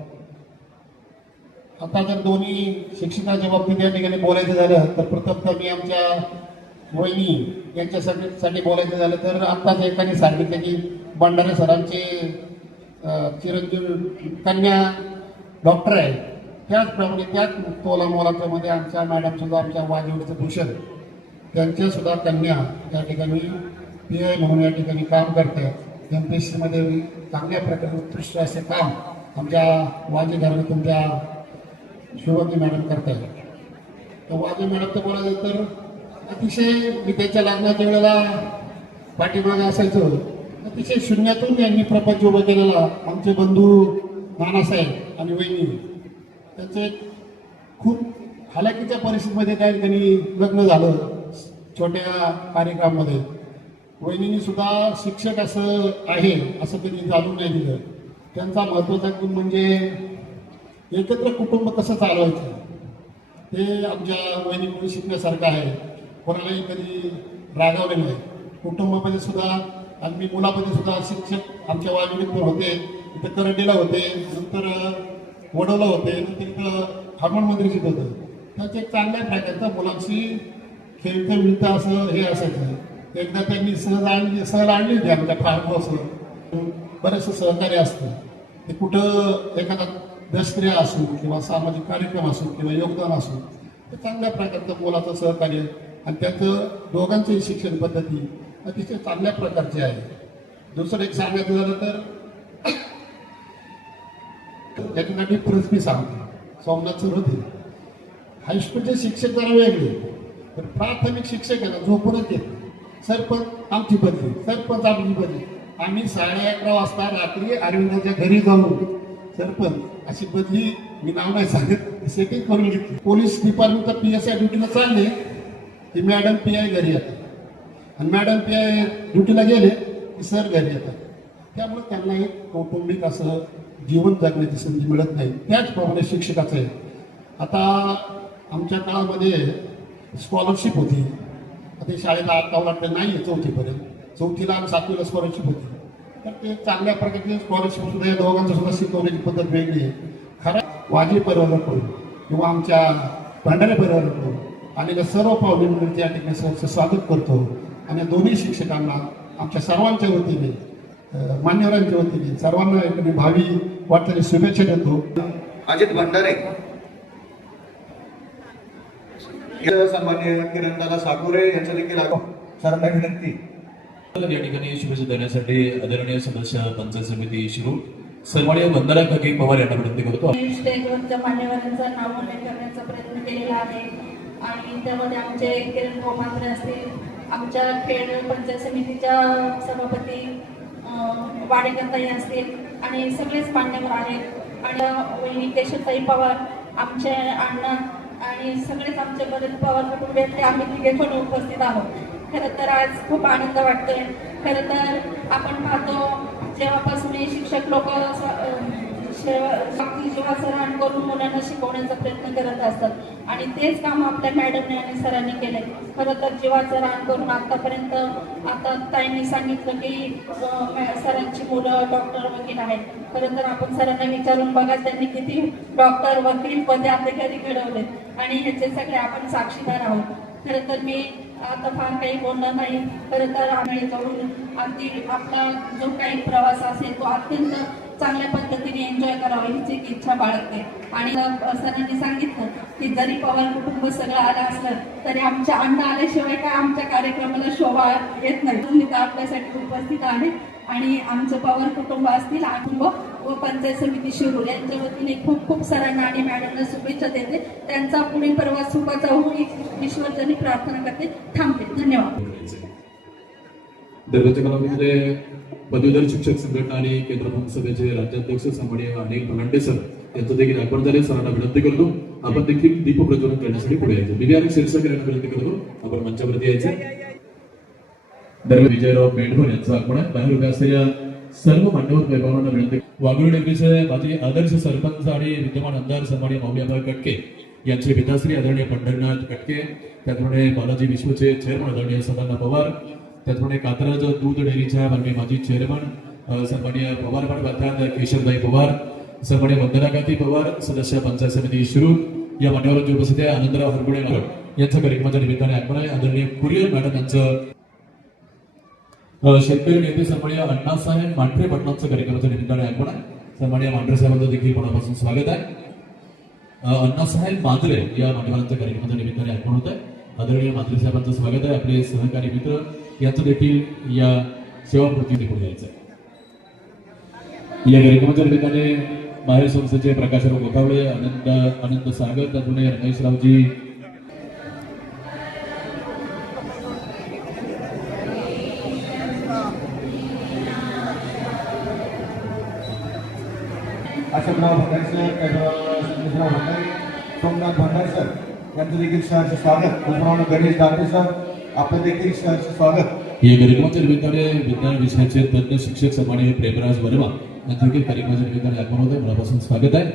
आता जर दोन्ही शिक्षकाच्या बाबतीत या ठिकाणी बोलायचं झालं तर प्रथमतः मी आमच्या वहिनी यांच्यासाठी बोलायचं झालं तर आत्ताच एकाने सांगितलं की भंडारे सरांचे चिरंजीव कन्या डॉक्टर आहे. त्याचप्रमाणे त्याच तोला मोलाच्यामध्ये आमच्या मॅडम सुद्धा आमच्या वाजेवरचं भूषण त्यांच्या सुद्धा कन्या त्या ठिकाणी PI म्हणून या ठिकाणी काम करतात. MPSC मध्ये चांगल्या प्रकारे उत्कृष्ट असे काम आमच्या वाजे घराण्यातून त्या शिवाजी मॅडम करतात. तर वाजे मॅडमचं बोलायचं तर अतिशय मी त्यांच्या लग्नाच्या वेळेला पाठीमागे असायचो. अतिशय शून्यातून यांनी प्रपंच उभं केलेला आमचे बंधू नानासाहेब आणि वहिनी त्यांचे खूप हालाकीच्या परिस्थितीमध्ये त्या ठिकाणी लग्न झालं छोट्या कार्यक्रमामध्ये. वहिनींनी सुद्धा शिक्षक असं आहे असं त्यांनी जाणून नाही दिलं. त्यांचा महत्त्वाचा गुण म्हणजे एकत्र कुटुंब कसं चालवायचं ते आमच्या वहिनीकडून शिकण्यासारखं आहे. कोणालाही कधी रागावले नाही. कुटुंबामध्ये सुद्धा आणि मी मुलामध्ये सुद्धा शिक्षक आमच्या वाजवणीत होते. इथं करंडीला होते, नंतर वडोला होते, नंतर इथं हार्मोनमध्ये शिकवतं. त्याचे चांगल्या प्रकारचा मुलांशी खेळतं मिळतं असं हे असायचं. एकदा त्यांनी सहल आणली होती आमच्या फार्म हाऊसवर. बरेचसं सहकार्य असतं ते कुठं एखादा दशक्रिया असो किंवा सामाजिक कार्यक्रम असो किंवा योगदान असो ते चांगल्या प्रकारचं मुलाचं सहकार्य आणि त्याचं दोघांचंही शिक्षण पद्धती अतिशय चांगल्या प्रकारची आहे. दुसरं एक सांगायचं झालं तर त्याच्यासाठी परत मी सांगतो. सोमनाथ सर होते हायस्कूलचे शिक्षक जरा वेगळे तर प्राथमिक शिक्षक आहे ना झोपूनच येते. सरपंच आमची बदली, सरपंच आमची बदली. आम्ही 11:30 वाजता रात्री अरविंदाच्या घरी जाऊन सरपंच अशी बदली मी नाव नाही सांगत सेटिंग करून घेतली. पोलीस डिपार्टमेंटचा PSI ड्युटीला चालले की मॅडम PI घरी येतात आणि मॅडम PI ड्युटीला गेले की सर घरी येतात. त्यामुळे त्यांना एक कौटुंबिक असं जीवन जगण्याची संधी मिळत नाही. त्याचप्रमाणे शिक्षकाचं आहे. आता आमच्या काळामध्ये स्कॉलरशिप होती. आता शाळेला आता वाटतं नाही आहे 4थीपर्यंत. 4थीला आणि 7वीला स्कॉलरशिप होती. तर ते चांगल्या प्रकारचे स्कॉलरशिप सुद्धा या दोघांचं सुद्धा शिकवण्याची पद्धत वेगळी आहे. खरं वाजी परिवाराकडून किंवा आमच्या भंडारे परिवाराकडून आलेल्या सर्व पाहुणे मंडळी या ठिकाणी सहर्ष स्वागत करतो आणि दोन्ही शिक्षकांना आमच्या सर्वांच्या वतीने मान्यवरांच्या वतीने सर्वांना एखादी भावी वाटणारी शुभेच्छा देतो. अजित भंडारे सन्मान्य किरणदादा साकोरे यांच्या देखील सरांना विनंती. या ठिकाणी शुभेच्छा देण्यासाठी आदरणीय सदस्य पंचायत समिती शिरूर सन्माननीय वंदना काकी पवार यांना विनंती करतो. स्टेजवरच्या मान्यवरांचा नामोल्लेख करण्याचा प्रयत्न केलेला आहे आणि त्यामध्ये आमचे किरण गोमात्रे असतील, आमच्या खेड पंचायत समितीच्या सभापती वाडेकरताई असतील आणि सगळेच मान्यवर आहेत आणि वहिनी केशवताई पवार आमचे अण्णा आणि सगळेच आमचे बरेच पवार कुटुंबातले आम्ही तिघे पण उपस्थित आहोत. खरं तर आज खूप आनंद वाटतोय. खरं तर आपण पाहतो जेव्हापासून शिक्षक लोक जेव्हा सरांकडून मुलांना शिकवण्याचा प्रयत्न करत असतात आणि तेच काम आपल्या मॅडमने आणि सरांनी केले. खरं तर जेव्हा रान करून आतापर्यंत आता ताईंनी सांगितलं की सरांची मुलं डॉक्टर वकील आहेत. खरं तर आपण सरांना विचारून बघा त्यांनी किती डॉक्टर वकील पदे अधिकारी घडवले आणि ह्याचे सगळे आपण साक्षीदार आहोत. खरं तर मी आता फार काही बोलणार नाही. खरं तर आम्ही जाऊन अगदी आपला जो काही प्रवास असेल तो अत्यंत चांगल्या पद्धतीने एन्जॉय करावा हीच एक इच्छा बाळगते. आणि सरांनी सांगितलं की जरी पवार कुटुंब सगळं आलं असलं तरी आमच्या अण्णा आल्याशिवाय काय आमच्या कार्यक्रमाला शोभा येत नाही. तुम्ही तर आपल्यासाठी उपस्थित आहे आणि आमचं पवार कुटुंब असतील कुटुंब व पंचायत समिती शिरूर यांच्या वतीने खूप खूप सरांना आणि मॅडमना शुभेच्छा देते. त्यांचा पुढील प्रवास सुखाचा हो ईश्वरचरणी प्रार्थना करते. थांबते. धन्यवाद. दररोजच्या कालावधीमध्ये पदवीधर शिक्षक संघटना आणि केंद्र प्रमुख सभेचे राज्याध्यक्ष सन्माननीय अनिल फलांडे सर यांचं देखील आगमन झाले. सरांना विनंती करतो आपण देखील दीप प्रज्वलन करण्यासाठी पुढे यायचं. BBR शीर्षक यांना विनंती करतो आपण मंचावरती यायचं. दरम्यान विजयराव मेंढवण यांचं आगमन आहे. बाहेर उभ्या असलेल्या सर्व मान्यवर वैभवांना विनंती. वाघोली डेगरीचे माजी आदर्श सरपंच आणि विद्यमान आमदार सन्माननीय माऊलीबाई कटके यांचे पिताश्री आदरणीय पंढरनाथ कटके, त्याचप्रमाणे बालाजी विश्वचे चेअरमन आदरणीय सदानंद पवार, त्याचप्रमाणे कात्रज दूध डेअरीच्या माजी चेअरमन सन्माननीय पवार पाटपात्रात केशवभाई पवार, सन्माननीय वंदनाकांती पवार, सदस्य पंचायत समिती शिरूर या मान्यवरांची उपस्थिती आहे. आनंदराव हरगुडे यांचं कार्यक्रमाच्या निमित्ताने आगमन आहे. आदरणीय कुरियन मॅडम यांचं शेतकरी नेते सन्माननीय अण्णासाहेब मांढरे पाटलांचं कार्यक्रमाच्या निमित्ताने आगमन आहे. सन्माननीय मांढरे साहेबांचं देखील मनापासून स्वागत आहे. अण्णासाहेब मांजरे या मान्यवरांच्या कार्यक्रमाच्या निमित्ताने आगमन होत आहे. आदरणीय मांजरे साहेबांचं स्वागत आहे. आपले सहकारी मित्र यांचं देखील या सेवापूर्ती पुढे यायचं आहे. या कार्यक्रमाच्या निमित्ताने माहेर संस्थेचे प्रकाशराव गोकावळे, आनंद सागर, त्याचप्रमाणे रमेशरावजी अशोकराव भंडारी सर, संदेशराव भंडारी, सोमनाथ भंडारी सर यांचं देखील सहर्ष स्वागत. त्याचप्रमाणे गणेश दाते सर आपलं देखील सहर्ष स्वागत. या कार्यक्रमाच्या निमित्ताने विज्ञान विषयाचे तज्ञ शिक्षक सन्माननीय प्रेमराज वर्मा यांचं देखील कार्यक्रमाच्या निमित्ताने आगमन होत आहे. मनापासून स्वागत आहे.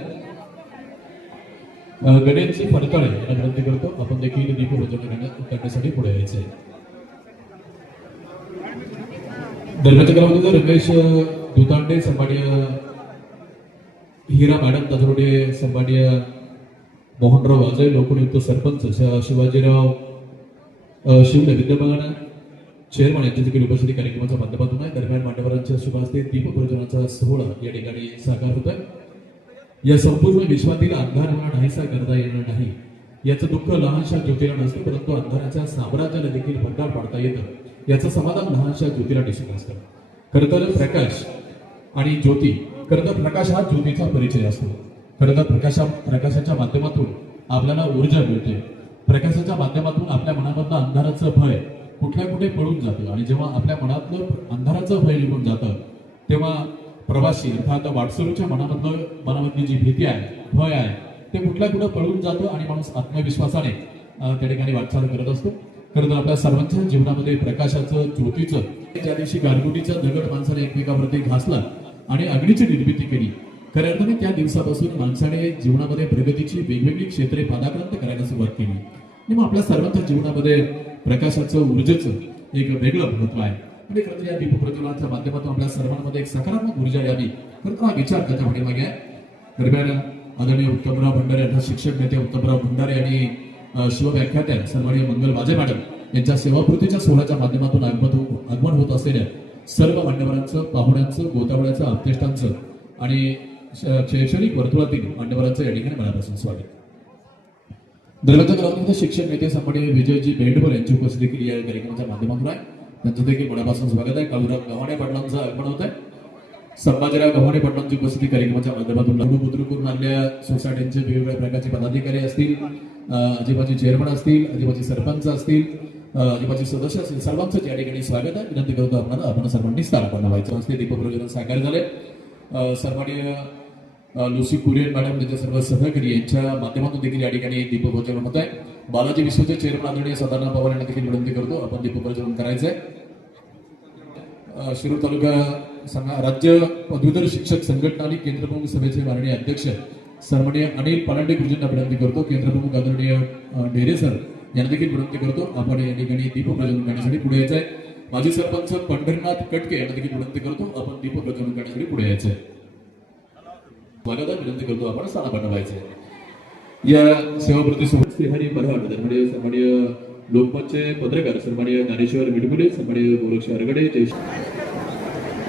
गणेशजी फडतळे यांना विनंती करतो आपण देखील दीप प्रज्वलन करण्यासाठी पुढे यायचं आहे. दरम्यानच्या कालावधीमध्ये रमेश दुतांडे सन्माननीय हिरा मॅडम, त्याचबरोबर सन्माननीय मोहनराव वाजय लोकनियुक्त सरपंच शिवाजीराव शिवले विद्यमान चेअरमन यांची देखील उपस्थिती कार्यक्रमाच्या माध्यमातून आहे. दरम्यान मान्यवरांच्या शुभ हस्ते दीप प्रज्वलनाचा सोहळा या ठिकाणी साकार होत आहे. या संपूर्ण विश्वातील अंधाराला नाहीसा करता येणार नाही याचं दुःख लहानशा ज्योतीला नसतं, परंतु अंधाराच्या साम्राज्याला देखील भंडार पाडता येतं याचं समाधान लहानशा ज्योतीला दिसून असतं. खरं तर प्रकाश आणि ज्योती, खरं तर प्रकाश हा ज्योतीचा परिचय असतो. खरं तर प्रकाशाच्या माध्यमातून आपल्याला ऊर्जा मिळते. प्रकाशाच्या माध्यमातून आपल्या मनामधलं अंधाराचं भय कुठल्या कुठे पळून जातं आणि जेव्हा आपल्या मनातलं अंधाराचं भय निघून जातं तेव्हा प्रवासी अर्थात वाटसरूच्या मनामधली जी भीती आहे, भय आहे, ते कुठल्या कुठं पळून जातं आणि माणूस आत्मविश्वासाने त्या ठिकाणी वाटचाल करत असतो. खरं तर आपल्या सर्वांच्या जीवनामध्ये प्रकाशाचं, ज्योतीचं, ज्या दिवशी गारगुटीचा दगड माणसाने एकमेकावरती घासला आणि अग्नीची निर्मिती केली, खऱ्या अर्थाने त्या दिवसापासून माणसाने जीवनामध्ये प्रगतीची वेगवेगळी क्षेत्रे पादाक्रांत करायला सुरुवात केली. आणि मग आपल्या सर्वांच्या जीवनामध्ये प्रकाशाचं, ऊर्जेचं एक वेगळं महत्व आहे. आणि खरं तर या दीप प्रज्वलनाच्या माध्यमातून आपल्या सर्वांमध्ये एक सकारात्मक ऊर्जा यावी, खरं तर हा विचार त्याच्या पाठीमागे आहे. दरम्यान आदरणीय उत्तमराव भंडारे अर्थात शिक्षक नेते उत्तमराव भंडारे आणि शिवव्याख्यात्या सन्माननीय मंगल वाजे मॅडम यांच्या सेवापूर्तीच्या सोहळ्याच्या माध्यमातून आगमन होत असलेल्या सर्व मान्यवरांचं, पाहुण्यांचं, गोतावळ्याचं, आपतेष्टांचं आणि शैक्षणिक वर्तुळातील मान्यवरांचं या ठिकाणी मनापासून स्वागत. दरम्यानच्या कालावधीमध्ये शिक्षक नेते सन्माननीय विजयजी मेंढवण यांची उपस्थिती देखील या कार्यक्रमाच्या माध्यमातून आहे. त्यांचं देखील मनापासून स्वागत आहे. काळूराव गव्हाणे पाटलांचं आगमन होत आहे. संभाजीराव गव्हाणे पाटलांची उपस्थिती कार्यक्रमाच्या माध्यमातून लग्न बुद्रुकून आणलेल्या सोसायट्यांचे वेगवेगळ्या प्रकारचे पदाधिकारी असतील, आजीबाजी चेअरमन असतील, आजीबाजी सरपंच असतील, आजीबाजी सदस्य असतील, सर्वांचं या ठिकाणी स्वागत आहे. विनंती करतो आपण सर्वांनी स्थान व्हायचं असते. दीपप्रज्वलन साकार झाले. सन्माननीय लुसी कुरियन मॅडम त्यांच्या सर्व सहकारी यांच्या माध्यमातून देखील या ठिकाणी दीपप्रज्वलन होत आहे. बालाजी विश्वचे चेअरमन आदरणीय सदानंद पवार यांना देखील विनंती करतो आपण दीपप्रज्वलन करायचं आहे. शिरूर तालुका राज्य पदवीधर शिक्षक संघटना आणि केंद्र प्रमुख सभेचे माननीय अध्यक्ष सन्माननीय अनिल पलांडे गुरुजींना विनंती करतो. केंद्र प्रमुख आदरणीय ढेरे सर यांना देखील विनंती करतो आपण या ठिकाणी दीपप्रज्वलन करण्यासाठी पुढे यायचं आहे. माजी सरपंच पंढरनाथ कटके यांना देखील विनंती करतो आपण दीपप्रज्वलन करण्यासाठी पुढे यायचं आहे. स्वागत विनंती करतो आपण स्थान बनवायचं आहे. या सेवाप्रती सोबत श्रीहरी बरहाट सन्माननीय लोकमतचे पत्रकार सन्माननीय ज्ञानेश्वर मिडगुले, सन्माननीय गोरक्ष अरगडे,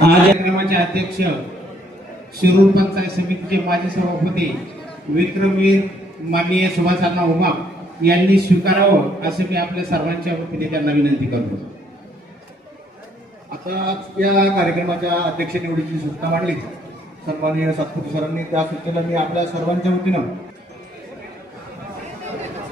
आज कार्यक्रमाचे अध्यक्ष शिरूर पंचायत समितीचे माजी सभापती विक्रमवीर माननीय सुभाषांना उमा यांनी स्वीकारावं असं मी आपल्या सर्वांच्या वतीने त्यांना विनंती करतो. आता या कार्यक्रमाच्या अध्यक्ष निवडीची सूचना मांडली. सन्माननीय सातपुते सरांनी त्या सूचनेला मी आपल्या सर्वांच्या वतीनं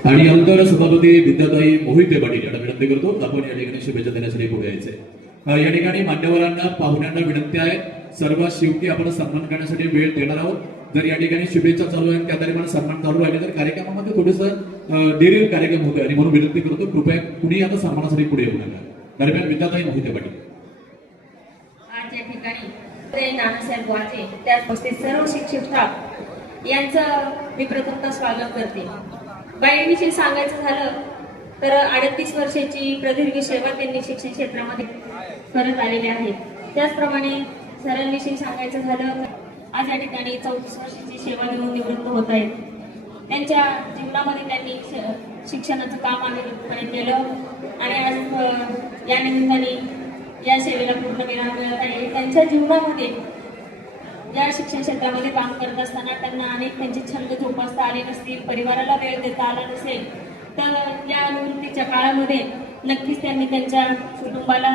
आणि आमदार सभापती विद्याताई मोहिते पाटील यांना विनंती करतो आपण या ठिकाणी शुभेच्छा देण्यासाठी पुढे यायचे। या ठिकाणी मान्यवरांना पाहुण्यांना विनंती आहे, सर्वात शेवटी आपण सन्मान करण्यासाठी वेळ देणार आहोत। जर या ठिकाणी शुभेच्छा चालू आहे त्या दरम्यान सन्मान चालू राहिले तर कार्यक्रमामध्ये थोडंसं डेरील कार्यक्रम होतोय आणि म्हणून विनंती करतो कृपया कुणी आता सन्मानासाठी पुढे येऊ नका। दरम्यान विद्याताई मोहिते पाटील आज या ठिकाणी नानासाहेब वाजे त्या उपस्थित सर्व शिक्षक स्टाफ यांचं मी प्रथमतः स्वागत करते। बाईंविषयी सांगायचं झालं तर 38 वर्षाची प्रदीर्घ सेवा त्यांनी शिक्षण क्षेत्रामध्ये करत आलेली आहे। त्याचप्रमाणे सरांविषयी सांगायचं झालं आज या ठिकाणी 34 वर्षाची सेवा देऊन निवृत्त होत आहेत। त्यांच्या जीवनामध्ये त्यांनी शिक्षणाचं काम अविरतपणे केलं आणि आज या निमित्ताने या सेवेला पूर्ण विराम मिळत आहे। त्यांच्या जीवनामध्ये या शिक्षण क्षेत्रामध्ये काम करत असताना त्यांना अनेक त्यांचे छंद जोपासता आले नसतील, परिवाराला वेळ देता आला नसेल, तर या निवृत्तीच्या काळामध्ये नक्कीच त्यांनी त्यांच्या कुटुंबाला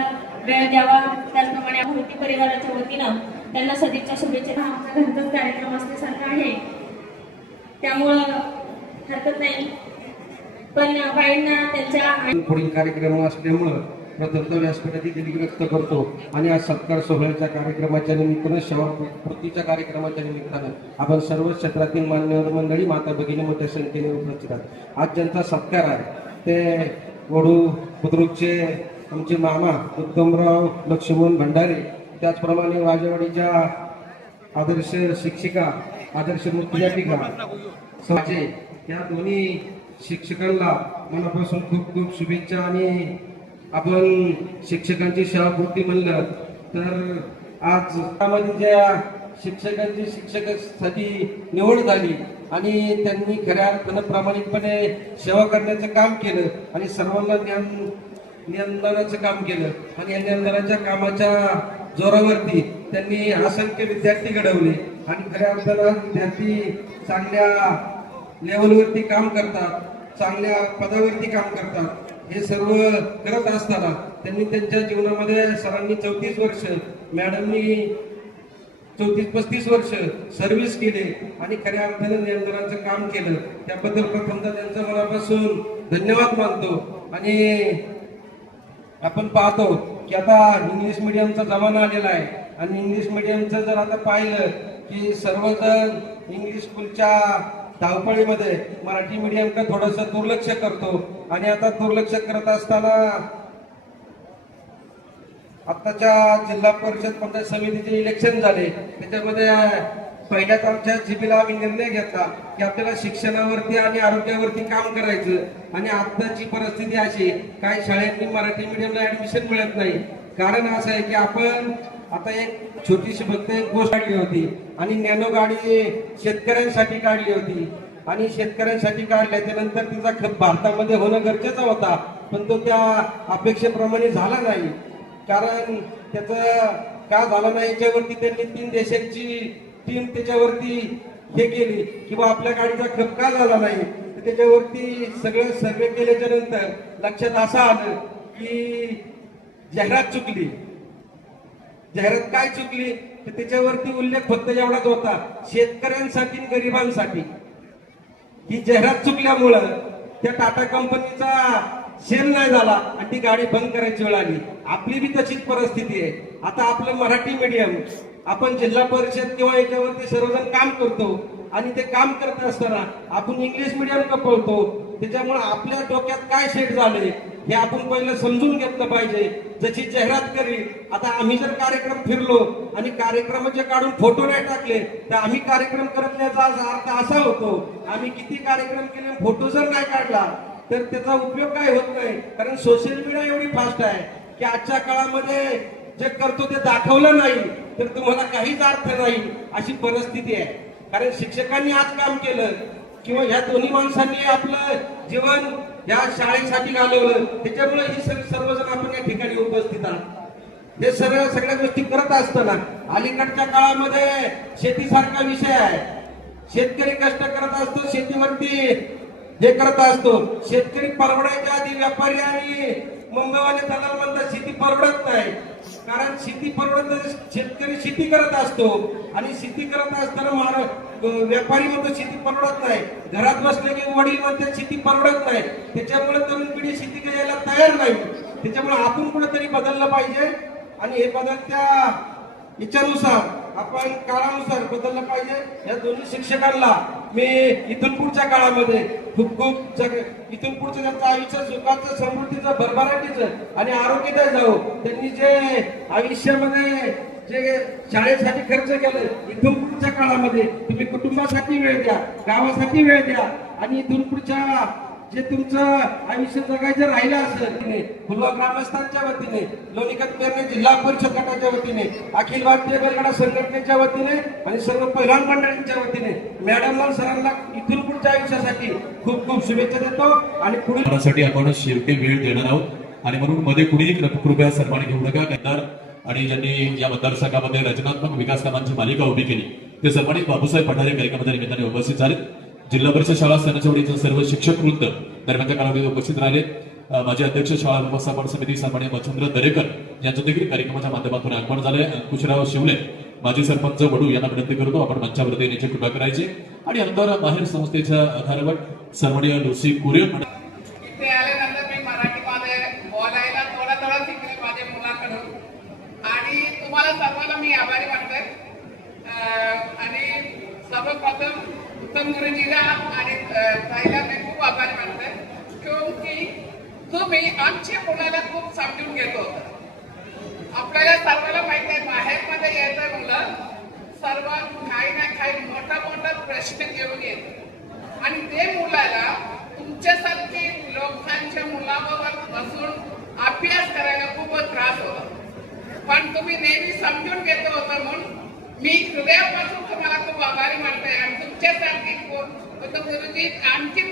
वेळ द्यावा। त्याचप्रमाणे मोठी परिवाराच्या वतीनं त्यांना सदिच्छा शुभेच्छा। आमचा घरचाच कार्यक्रम असल्यासारखा आहे त्यामुळं हरकत नाही, पण बाईंना त्यांच्या पुढील कार्यक्रम असल्यामुळं प्रथमतः व्यासपीठाची दिली व्यक्त करतो आणि आज सत्कार सोहळ्याच्या कार्यक्रमाच्या निमित्तानं सेवापूर्तीच्या कार्यक्रमाच्या निमित्तानं आपण सर्व क्षेत्रातील मान्यवर मंडळी माता भगिनी मोठ्या संख्येने उपस्थित आहात। आज ज्यांचा सत्कार आहे ते वडू बुद्रुकचे आमचे मामा उत्तमराव लक्ष्मण भंडारे, त्याचप्रमाणे वाजेवाडीच्या आदर्श शिक्षिका आदर्श मुख्याध्यापिका समाजे या दोन्ही शिक्षकांना मनापासून खूप खूप शुभेच्छा। आणि आपण शिक्षकांची सेवापूर्ती म्हणलं तर आज त्यामध्ये ज्या शिक्षकांची शिक्षकासाठी निवड झाली आणि त्यांनी खऱ्या अर्थानं प्रामाणिकपणे सेवा करण्याचं काम केलं आणि सर्वांना ज्ञानदानाचं काम केलं आणि या ज्ञानदानाच्या कामाच्या जोरावरती त्यांनी असंख्य विद्यार्थी घडवले आणि खऱ्या अर्थानं विद्यार्थी चांगल्या लेवलवरती काम करतात, चांगल्या पदावरती काम करतात। हे सर्व करत असताना त्यांनी त्यांच्या जीवनामध्ये सरांनी 34 वर्ष, मॅडमनी 34-35 वर्ष सर्व्हिस केले आणि खऱ्या अर्थाने ज्ञानदानाचं काम केलं। त्याबद्दल प्रथमतः त्यांचं मनापासून धन्यवाद मानतो। आणि आपण पाहतो की आता इंग्लिश मिडियमचा जमाना आलेला आहे आणि इंग्लिश मिडियमचं जर आता पाहिलं की सर्वजण इंग्लिश स्कूलच्या धावपळीमध्ये मराठी मीडियमकडे थोडंसं दुर्लक्ष करतो आणि आता दुर्लक्ष करत असताना आताच्या जिल्हा परिषद पंचायत समितीचे इलेक्शन झाले, त्याच्यामध्ये पहिल्याच आमच्या जीबीला आम्ही निर्णय घेतला की आपल्याला शिक्षणावरती आणि आरोग्यावरती काम करायचं। आणि आताची परिस्थिती अशी काही शाळांनी मराठी मीडियमला ऍडमिशन मिळत नाही। कारण असं आहे की आपण आता एक छोटीशी फक्त एक गोष्ट काढली होती आणि नॅनो गाडी शेतकऱ्यांसाठी काढली होती आणि शेतकऱ्यांसाठी काढल्याच्या नंतर तिचा खप भारतामध्ये होणं गरजेचा होता, पण तो त्या अपेक्षेप्रमाणे झाला नाही। कारण त्याचं का झालं नाही याच्यावरती त्यांनी 3 देशांची टीम त्याच्यावरती हे केली किंवा आपल्या गाडीचा खप का झाला नाही, तर त्याच्यावरती सगळं सर्वे केल्याच्या नंतर लक्षात असं आलं की जाहिरात चुकली। जाहिरात काय चुकली तर त्याच्यावरती उल्लेख फक्त एवढाच होता, शेतकऱ्यांसाठी गरिबांसाठी। ही जाहिरात चुकल्यामुळं त्या टाटा कंपनीचा सेल नाही झाला आणि ती गाडी बंद करायची वेळ आली। आपली बी तशीच परिस्थिती आहे। आता आपलं मराठी मीडियम आपण जिल्हा परिषद किंवा याच्यावरती सर्वजण काम करतो आणि ते काम करत असताना आपण इंग्लिश मीडियम कपवतो। त्याच्यामुळे आपल्या डोक्यात काय सेट झाले हे आपण पहिलं समजून घेतलं पाहिजे। जशी जाहिरात करी, आता आम्ही जर कार्यक्रम फिरलो आणि कार्यक्रमाचे काढून फोटो नाही टाकले तर आम्ही कार्यक्रम करत नाही याचा अर्थ असा होतो आम्ही किती कार्यक्रम केले, फोटो जर नाही काढला तर त्याचा उपयोग काय होत नाही। कारण सोशल मीडिया एवढी फास्ट आहे की आजच्या काळामध्ये जे करतो ते दाखवलं नाही तर तुम्हाला काहीच अर्थ नाही, अशी परिस्थिती आहे। कारण शिक्षकांनी आज काम केलं किंवा ह्या दोन्ही माणसांनी आपलं जीवन या शाळेसाठी घालवलं, त्याच्यामुळे ही सर्वजण आपण या ठिकाणी उपस्थित आहात। हे सगळ्या गोष्टी करत असताना अलीकडच्या काळामध्ये शेतीसारखा विषय आहे। शेतकरी कष्ट करत असतो, शेतीवरती हे करत असतो। शेतकरी परवडायच्या आधी व्यापारी आणि मुंबईवाले दलाल म्हणतात शेती परवडत नाही। कारण शेती परवडत, शेतकरी शेती करत असतो आणि शेती करत असताना व्यापारी म्हणतो शेती परवडत नाही, घरात बसले की वडील म्हणतात शेती परवडत नाही, त्याच्यामुळे तरुण पिढी शेती करायला तयार नाही. त्याच्यामुळे आपण कुठेतरी बदललं पाहिजे आणि हे बदलत्या इच्छानुसार आपण काळानुसार बदललं पाहिजे. या दोन्ही शिक्षकांना मी इथून पुढच्या काळामध्ये खूप खूप इथून पुढचं त्यांचं आयुष्य सुखाचं, समृद्धीचं, भरभराटीचं आणि आरोग्यदायी जावो. त्यांनी जे आयुष्यामध्ये जे शाळेसाठी खर्च केलं, इथून पुढच्या काळामध्ये तुम्ही कुटुंबासाठी वेळ द्या, गावासाठी वेळ द्या आणि इथून पुढच्या जे तुमचं आयुष्य जगायचं राहिलं असेल, फुलवा ग्रामस्थांच्या वतीने, लोणीकत पेरणे जिल्हा परिषद गटाच्या वतीने, अखिल भारतीय बैलगाडा संघटनेच्या वतीने आणि सर्व पैलवान मंडळींच्या वतीने मॅडम सरांना इथून पुढच्या आयुष्यासाठी खूप खूप शुभेच्छा देतो आणि पुढे आपण शेवटी वेळ देणार आहोत आणि म्हणून मध्ये कुणीही कृपया सन्मान घेऊ नका. कारण आणि ज्यांनी या मतदारसंघामध्ये रचनात्मक विकास कामांची मालिका उभी केली ते सन्मानित बापूसाहेब पठारे कार्यक्रमाच्या निमित्ताने उपस्थित झाले. जिल्हा परिषद शाळा सणासवडीचे सर्व शिक्षक वृंद दरम्यानच्या कालावधीत उपस्थित राहिले. माजी अध्यक्ष शाळा व्यवस्थापन समिती सन्माननीय मच्छिंद्र दरेकर यांचं देखील कार्यक्रमाच्या माध्यमातून आगमन झालंय. अंकुशराव शिवले माजी सरपंच वडू यांना विनंती करतो आपण मंचावरती येण्याची कृपा करायची आणि नंतर बाहेर संस्थेच्या आधारावर सन्माननीय लुसी कुरियन इथे आल्यानंतर मी मराठीमध्ये बोलायला थोडं शिकले माझ्या मुलाकडून आणि तुम्हाला सर्वांना मी आभारी वाटते. आणि सर्वप्रथम उत्तम गुरुजीला आणि ताईला मी खूप आभारी वाटते की तुम्ही आमच्या मुलाला खूप समजून घेतो. आपल्याला सर्वांना माहिती आहे बाहेरमध्ये येतं मुलं सर्व काही ना काही मोठा प्रश्न घेऊन येत आणि ते मुलाला तुमच्यासारखे लोकांच्या मुलाबरोबर बसून अभ्यास करायला खूप त्रास होतो, पण तुम्ही नेहमी समजून घेत होता म्हणून मी हृदयापासून तुम्हाला खूप आभारी मानते. आणि तुमच्यासारखी गुरुजी आणखी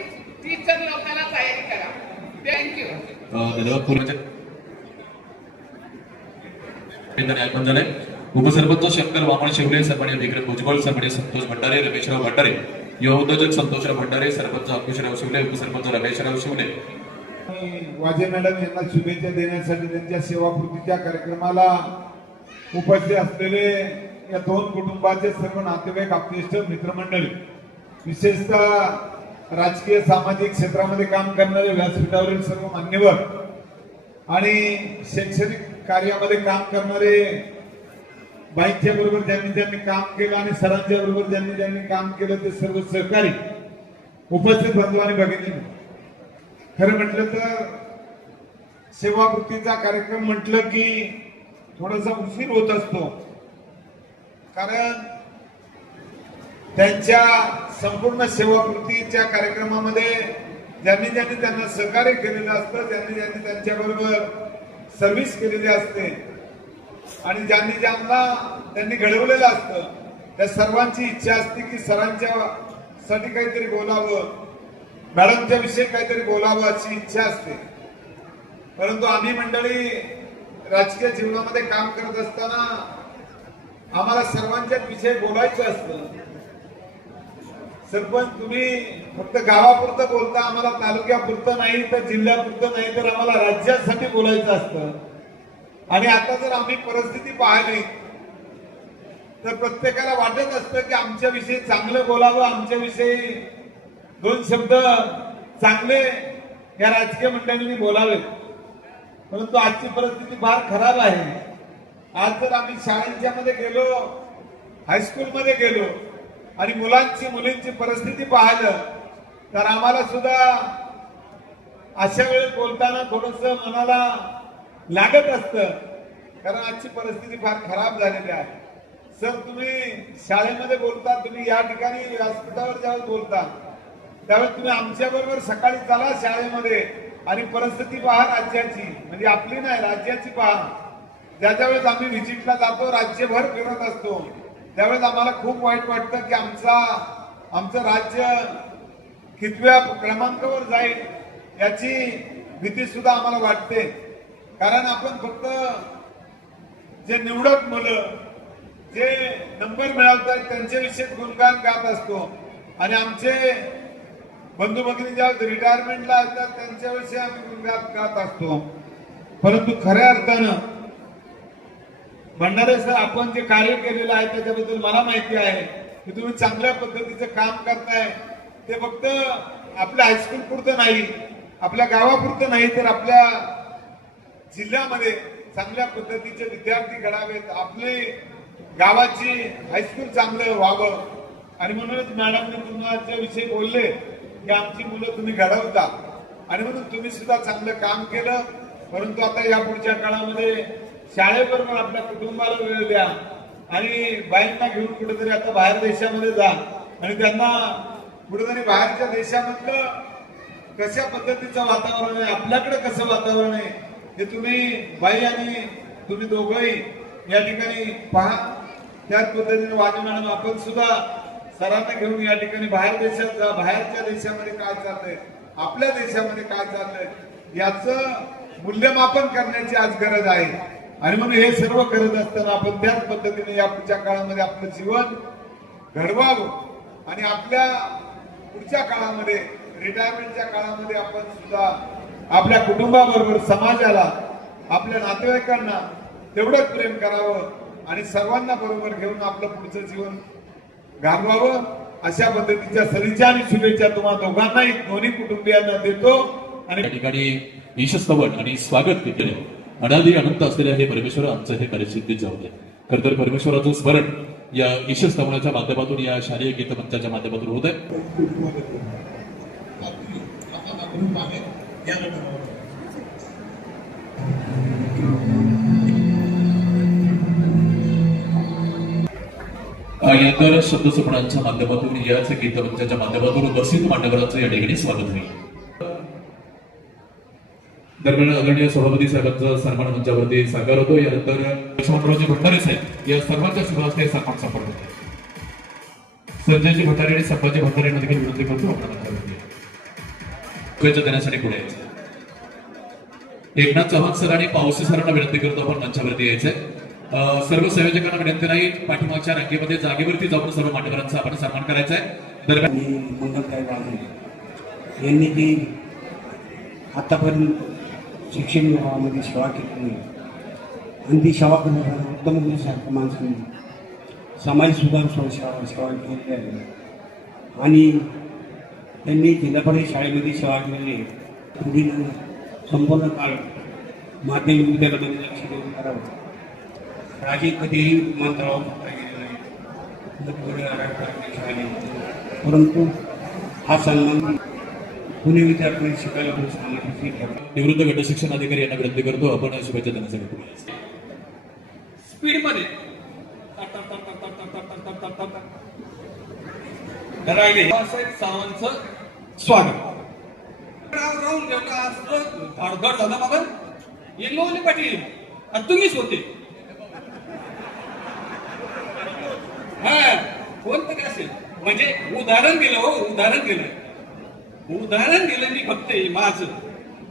टीचर लोकांना तयारी करा. थँक्यू. उपसरपंच शंकर वामन शिवले, सन्माननीय विक्रम भुजबळ, सन्माननीय संतोष भंडारे, रमेशराव भंडारे, युवा उद्योजक संतोषराव भंडारे, सरपंच अंकुशराव शिवले, उपसरपंच रमेशराव शिवले. वाजे मॅडम यांना शुभेच्छा देण्यासाठी त्यांच्या सेवाकृतीच्या कार्यक्रमाला उपस्थित असलेले या दोन कुटुंबाचे सर्व नातेवाईक, आपलेष्ट मित्रमंडळी, विशेषतः राजकीय सामाजिक क्षेत्रामध्ये काम करणारे व्यासपीठावरील सर्व मान्यवर आणि शैक्षणिक कार्यामध्ये काम करणारे, बाईकच्या बरोबर ज्यांनी काम केलं आणि सरांच्या बरोबर ज्यांनी काम केलं ते सर्व सहकारी, उपस्थित बंधू आणि भगिनी, खरं म्हटलं तर सेवाकृतीचा कार्यक्रम म्हटलं की थोडासा उशीर होत असतो. कारण त्यांच्या संपूर्ण सेवाकृतीच्या कार्यक्रमामध्ये ज्यांनी त्यांना सहकार्य केलेलं असतं, ज्यांनी त्यांच्या बरोबर सर्व्हिस केलेली असते आणि ज्यांना त्यांनी घडवलेलं असतं, त्या सर्वांची इच्छा असते की सरांच्या साठी काहीतरी बोलावं, मॅडमच्या विषयी काहीतरी बोलावं अशी इच्छा असते. परंतु आम्ही मंडळी राजकीय जीवनामध्ये काम करत असताना आम्हाला सर्वांच्याच विषयी बोलायचं असतं. सरपंच तुम्ही फक्त गावापुरतं बोलता, आम्हाला तालुक्यापुरतं नाही तर जिल्ह्यापुरतं नाही तर आम्हाला राज्यासाठी बोलायचं असतं. आणि आता जर आम्ही परिस्थिती पाहिली तर प्रत्येकाला वाटत असतं की आमच्याविषयी चांगलं बोलावं, आमच्याविषयी दोन शब्द चांगले या राजकीय मंडळींनी बोलावे. परंतु आजची परिस्थिती फार खराब आहे. आज जर आम्ही शाळांच्या मध्ये गेलो, हायस्कूलमध्ये गेलो आणि मुलींची परिस्थिती पाहिलं तर आम्हाला सुद्धा अशा वेळेस बोलताना थोडस मनाला लागत असतं, कारण आजची परिस्थिती फार खराब झालेली आहे. सर तुम्ही शाळेमध्ये बोलता, तुम्ही या ठिकाणी व्यासपीठावर ज्यावेळेस बोलता त्यावेळेस तुम्ही आमच्या बरोबर सकाळी चला शाळेमध्ये आणि परिस्थिती पहा राज्याची, म्हणजे आपली नाही राज्याची पहा. ज्या वेळेस आम्ही व्हिजिटला जातो, राज्यभर फिरत असतो, त्यावेळेस आम्हाला खूप वाईट वाटतं की आमचं राज्य कितव्या क्रमांकावर जाईल याची भीती सुद्धा आम्हाला वाटते. कारण आपण फक्त जे निवडक मुलं जे नंबर मिळवतात त्यांच्याविषयी गुणगान गात असतो आणि आमचे बंधू भगिनी ज्यावेळेस रिटायरमेंटला असतात त्यांच्याविषयी आम्ही गुणगान गात असतो. परंतु खऱ्या अर्थानं भंडारे सर, आपण जे कार्य केलेलं आहे त्याच्याबद्दल मला माहिती आहे की तुम्ही चांगल्या पद्धतीचं काम करताय. ते फक्त आपल्या हायस्कूल पुरतं नाही, आपल्या गावापुरतं नाही, तर आपल्या जिल्ह्यामध्ये चांगल्या पद्धतीचे विद्यार्थी घडावेत, आपले गावाची हायस्कूल चांगलं व्हावं. आणि म्हणूनच मॅडमने तुमच्या विषयी बोलले की आमची मुलं तुम्ही घडवता, आणि म्हणून तुम्ही सुद्धा चांगलं काम केलं. परंतु आता या पुढच्या काळामध्ये शाळेबरोबर आपल्या कुटुंबाला वेळ द्या आणि बाईंना घेऊन कुठेतरी आता बाहेर देशामध्ये जा आणि त्यांना कुठेतरी बाहेरच्या देशामधलं कशा पद्धतीचं वातावरण आहे, आपल्याकडे कसं वातावरण आहे हे तुम्ही बाई आणि तुम्ही दोघंही या ठिकाणी पहा. त्याच पद्धतीने वाजे मॅडम, आपण सुद्धा सरांना घेऊन या ठिकाणी बाहेर देशात जा, बाहेरच्या देशामध्ये काय चाललंय, आपल्या देशामध्ये काय चाललंय याचं मूल्यमापन करण्याची आज गरज आहे. आणि म्हणून हे सर्व करत असताना आपण त्याच पद्धतीने या पुढच्या काळामध्ये आपलं जीवन घडवावं आणि आपल्या पुढच्या काळामध्ये रिटायरमेंटच्या काळामध्ये आपण सुद्धा आपल्या कुटुंबाबरोबर समाजाला, आपल्या नातेवाईकांना तेवढंच प्रेम करावं आणि सर्वांना बरोबर घेऊन आपलं पुढचं जीवन घालवावं. अशा पद्धतीच्या सदिच्छा आणि शुभेच्छा तुम्हा दोघांनाही, दोन्ही कुटुंबियांना देतो. आणि या ठिकाणी ईशस्तवन आणि स्वागत केले. अनादी अनंत असलेल्या हे परमेश्वर आमचं हे कार्यसिद्धीत जाऊ दे. खर तर परमेश्वराचं स्मरण या ईशस्तवनाच्या माध्यमातून, या शालेय गीतमंचाच्या माध्यमातून होत आहे. यानंतर शब्दसुपणांच्या माध्यमातून, याच गीतमंचाच्या माध्यमातून उपस्थित मान्यवरांचं या ठिकाणी स्वागत होईल. दरम्यान आदरणीय सभापती साहेबांचा सन्मान मंचावरती साकार होतो. यानंतर लक्ष्मणरावजी भंडारे साहेब या सर्वांच्या शुभ हस्ते सन्मान संपन्न होतो. संजयजी भंडारे आणि संभाजी भंडारे यांना देखील विनंती करतो आपण मंचावरती शुभेच्छा देण्यासाठी पुढे यायचं. एकनाथ चव्हाण सर आणि पावसे सरांना विनंती करतो आपण मंचावरती यायचंय. सर्व संयोजकांना विनंती नाही, पाठीमागच्या रांगेमध्ये जागेवरती जाऊन सर्व मान्यवरांचा आपण सन्मान करायचा आहे. दरम्यान मंगलताई वाघ यांनी जी आतापर्यंत शिक्षण विभागामध्ये सेवा केली आणि ती सेवा करण्यासाठी उत्तम गुरुसारख्या माणसांनी समाज सुधार सेवा केलेली आहे. आणि त्यांनी जिल्हा परिषद शाळेमध्ये सेवा केलेली आहे. पुढील संपूर्ण काळ माध्यमिक विद्यालयामध्ये लक्ष देऊन करावं. राजे कधीही विमानतळावर नाही, परंतु हा सन्मान पुणे विद्यार्थ्यांनी शिकायला निवृत्त गट शिक्षण अधिकारी यांना विनंती करतो आपण शुभेच्छा देण्यासाठी पुढे. स्पीडमध्ये सर्वांचं स्वागत. राहून धडधड झालं मग येलोली पाटील आणि तुम्हीच होते. हा कोणतं काय असेल म्हणजे उदाहरण दिलं, हो उदाहरण दिलं मी फक्त माझं.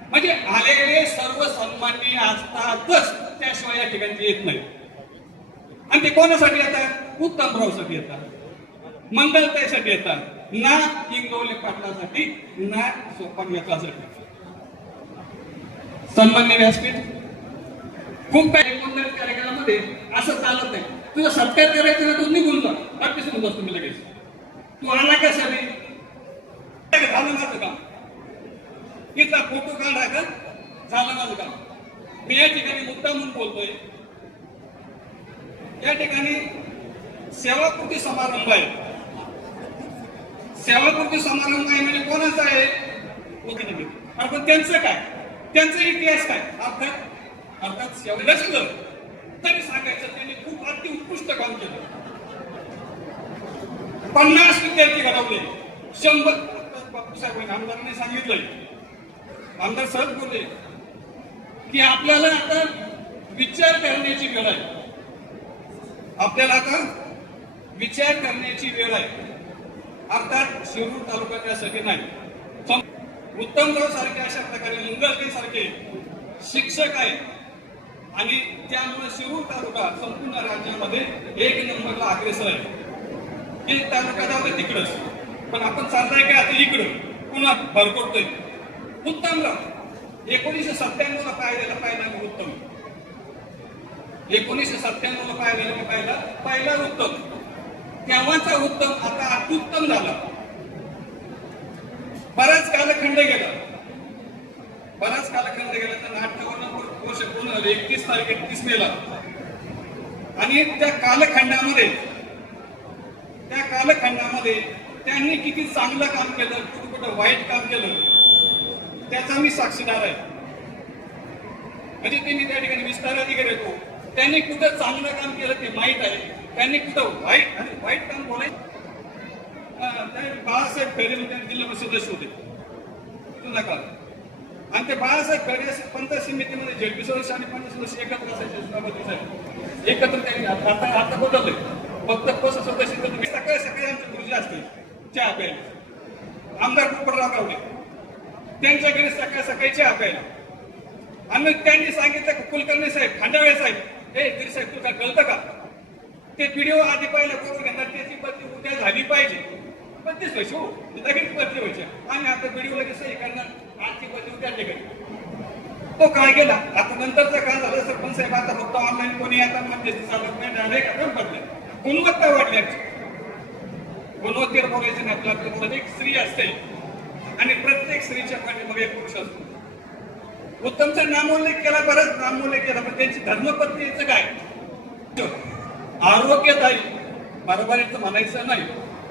म्हणजे आलेले सर्व सन्माननीय असतातच, त्याशिवाय या ठिकाणी येत नाही. आणि ते कोणासाठी येतात? उत्तमरावसाठी येतात, मंगलताईसाठी येतात, ना इंगवले पाटलासाठी, ना सोपान यासाठी. सन्मान्य व्यासपीठ खूप काही कार्यक्रमामध्ये असं चालत नाही. तुझं सत्कार करायचं ना, तू निघून जा, नक्कीच निघून जातो तुम्ही लगेच. तू आला कशाने? झालं माझं काम, इथला फोटो काढा का, झालं माझं काम. मी या ठिकाणी मुद्दा म्हणून बोलतोय. या ठिकाणी सेवाकृती समारंभ आहे. सेवाकृती समारंभ आहे म्हणजे कोणाचा आहे? पण त्यांचं काय, त्यांचा इतिहास काय? अर्थात सेवा नसलं तरी सांगायचं त्यांनी खूप अति उत्कृष्ट काम केलं. 50 विद्यार्थी घडवले, 100. बापूसाहेब आमदारांनी सांगितलंय, आमदार सहज बोलले की आपल्याला आता विचार करण्याची वेळ आहे. आपल्याला आता विचार करण्याची वेळ आहे. अर्थात शिरूर तालुका त्यासाठी नाही. उत्तमराव सारखे, अशा प्रकारे मंगलताई सारखे शिक्षक आहेत आणि त्यामुळे शिरूर तालुका संपूर्ण राज्यामध्ये 1 नंबरला अग्रेसर आहे. हे तालुका जाऊ तिकडच, पण आपण चाललाय काय आता इकडं पुन्हा भरपडतोय. उत्तमराव 1997 ला पाहिलेला उत्तम 1997 ला पहिला उत्तम, तेव्हाचा उत्तम आता अत्युत्तम झाला. बराच कालखंड गेला तर 58 वर्ष पूर्ण झाले. 31 मेला. आणि त्या कालखंडामध्ये त्यांनी किती चांगलं काम केलं, कुठं वाईट काम केलं, त्याचा मी साक्षीदार आहे. म्हणजे ते मी त्या ठिकाणी विस्तार अधिकारी येतो, त्यांनी कुठं चांगलं काम केलं ते माहीत आहे, त्यांनी कुठं वाईट काम बोलायचं. बाळासाहेब खैरे जिल्हा परिषद सदस्य होते तुला काळ, आणि ते बाळासाहेब खैरे पंचायत समितीमध्ये झेडपी सदस्य आणि पंचायत सदस्य एकत्र असायचे. एकत्र त्यांनी आता बदललंय. फक्त पस सदस्य सकाळी आमचे गुरुजी असते चहा प्यायला. आमदार पोपटराव गावडे त्यांच्या घरी सकाळी चहा प्यायला. आणि त्यांनी सांगितलं कुलकर्णी साहेब, खांडाळे साहेब, हे गिरी साहेब तुला कळतं का, ते व्हिडिओ आधी पाहिलं बरोबर घेणार, त्याची बदली उद्या झाली पाहिजे. 35 वर्ष हो लगेच बदली व्हायची. आणि आता व्हिडिओ लगेच सही करणार, आजची बदली उद्या ठिकाणी. तो काय गेला. आता नंतरचं काय झालं, सरपंच साहेब आता फक्त ऑनलाईन कोणी आता मध्यस्थी चालत नाही, डायरेक्ट आपण बदले. गुणवत्ता वाढली. गुणवत्तेवर बोलायचं नाही. आपल्याकडे एक स्त्री असते आणि प्रत्येक स्त्रीच्या पाठीमागे एक पुरुष असतो. उत्तमचा नामोल्लेख केला, बरंच नामोल्लेख केला, पण त्यांची धर्मपत्नीचं काय, आरोग्यदायी, बरोबरीचं म्हणायचं नाही.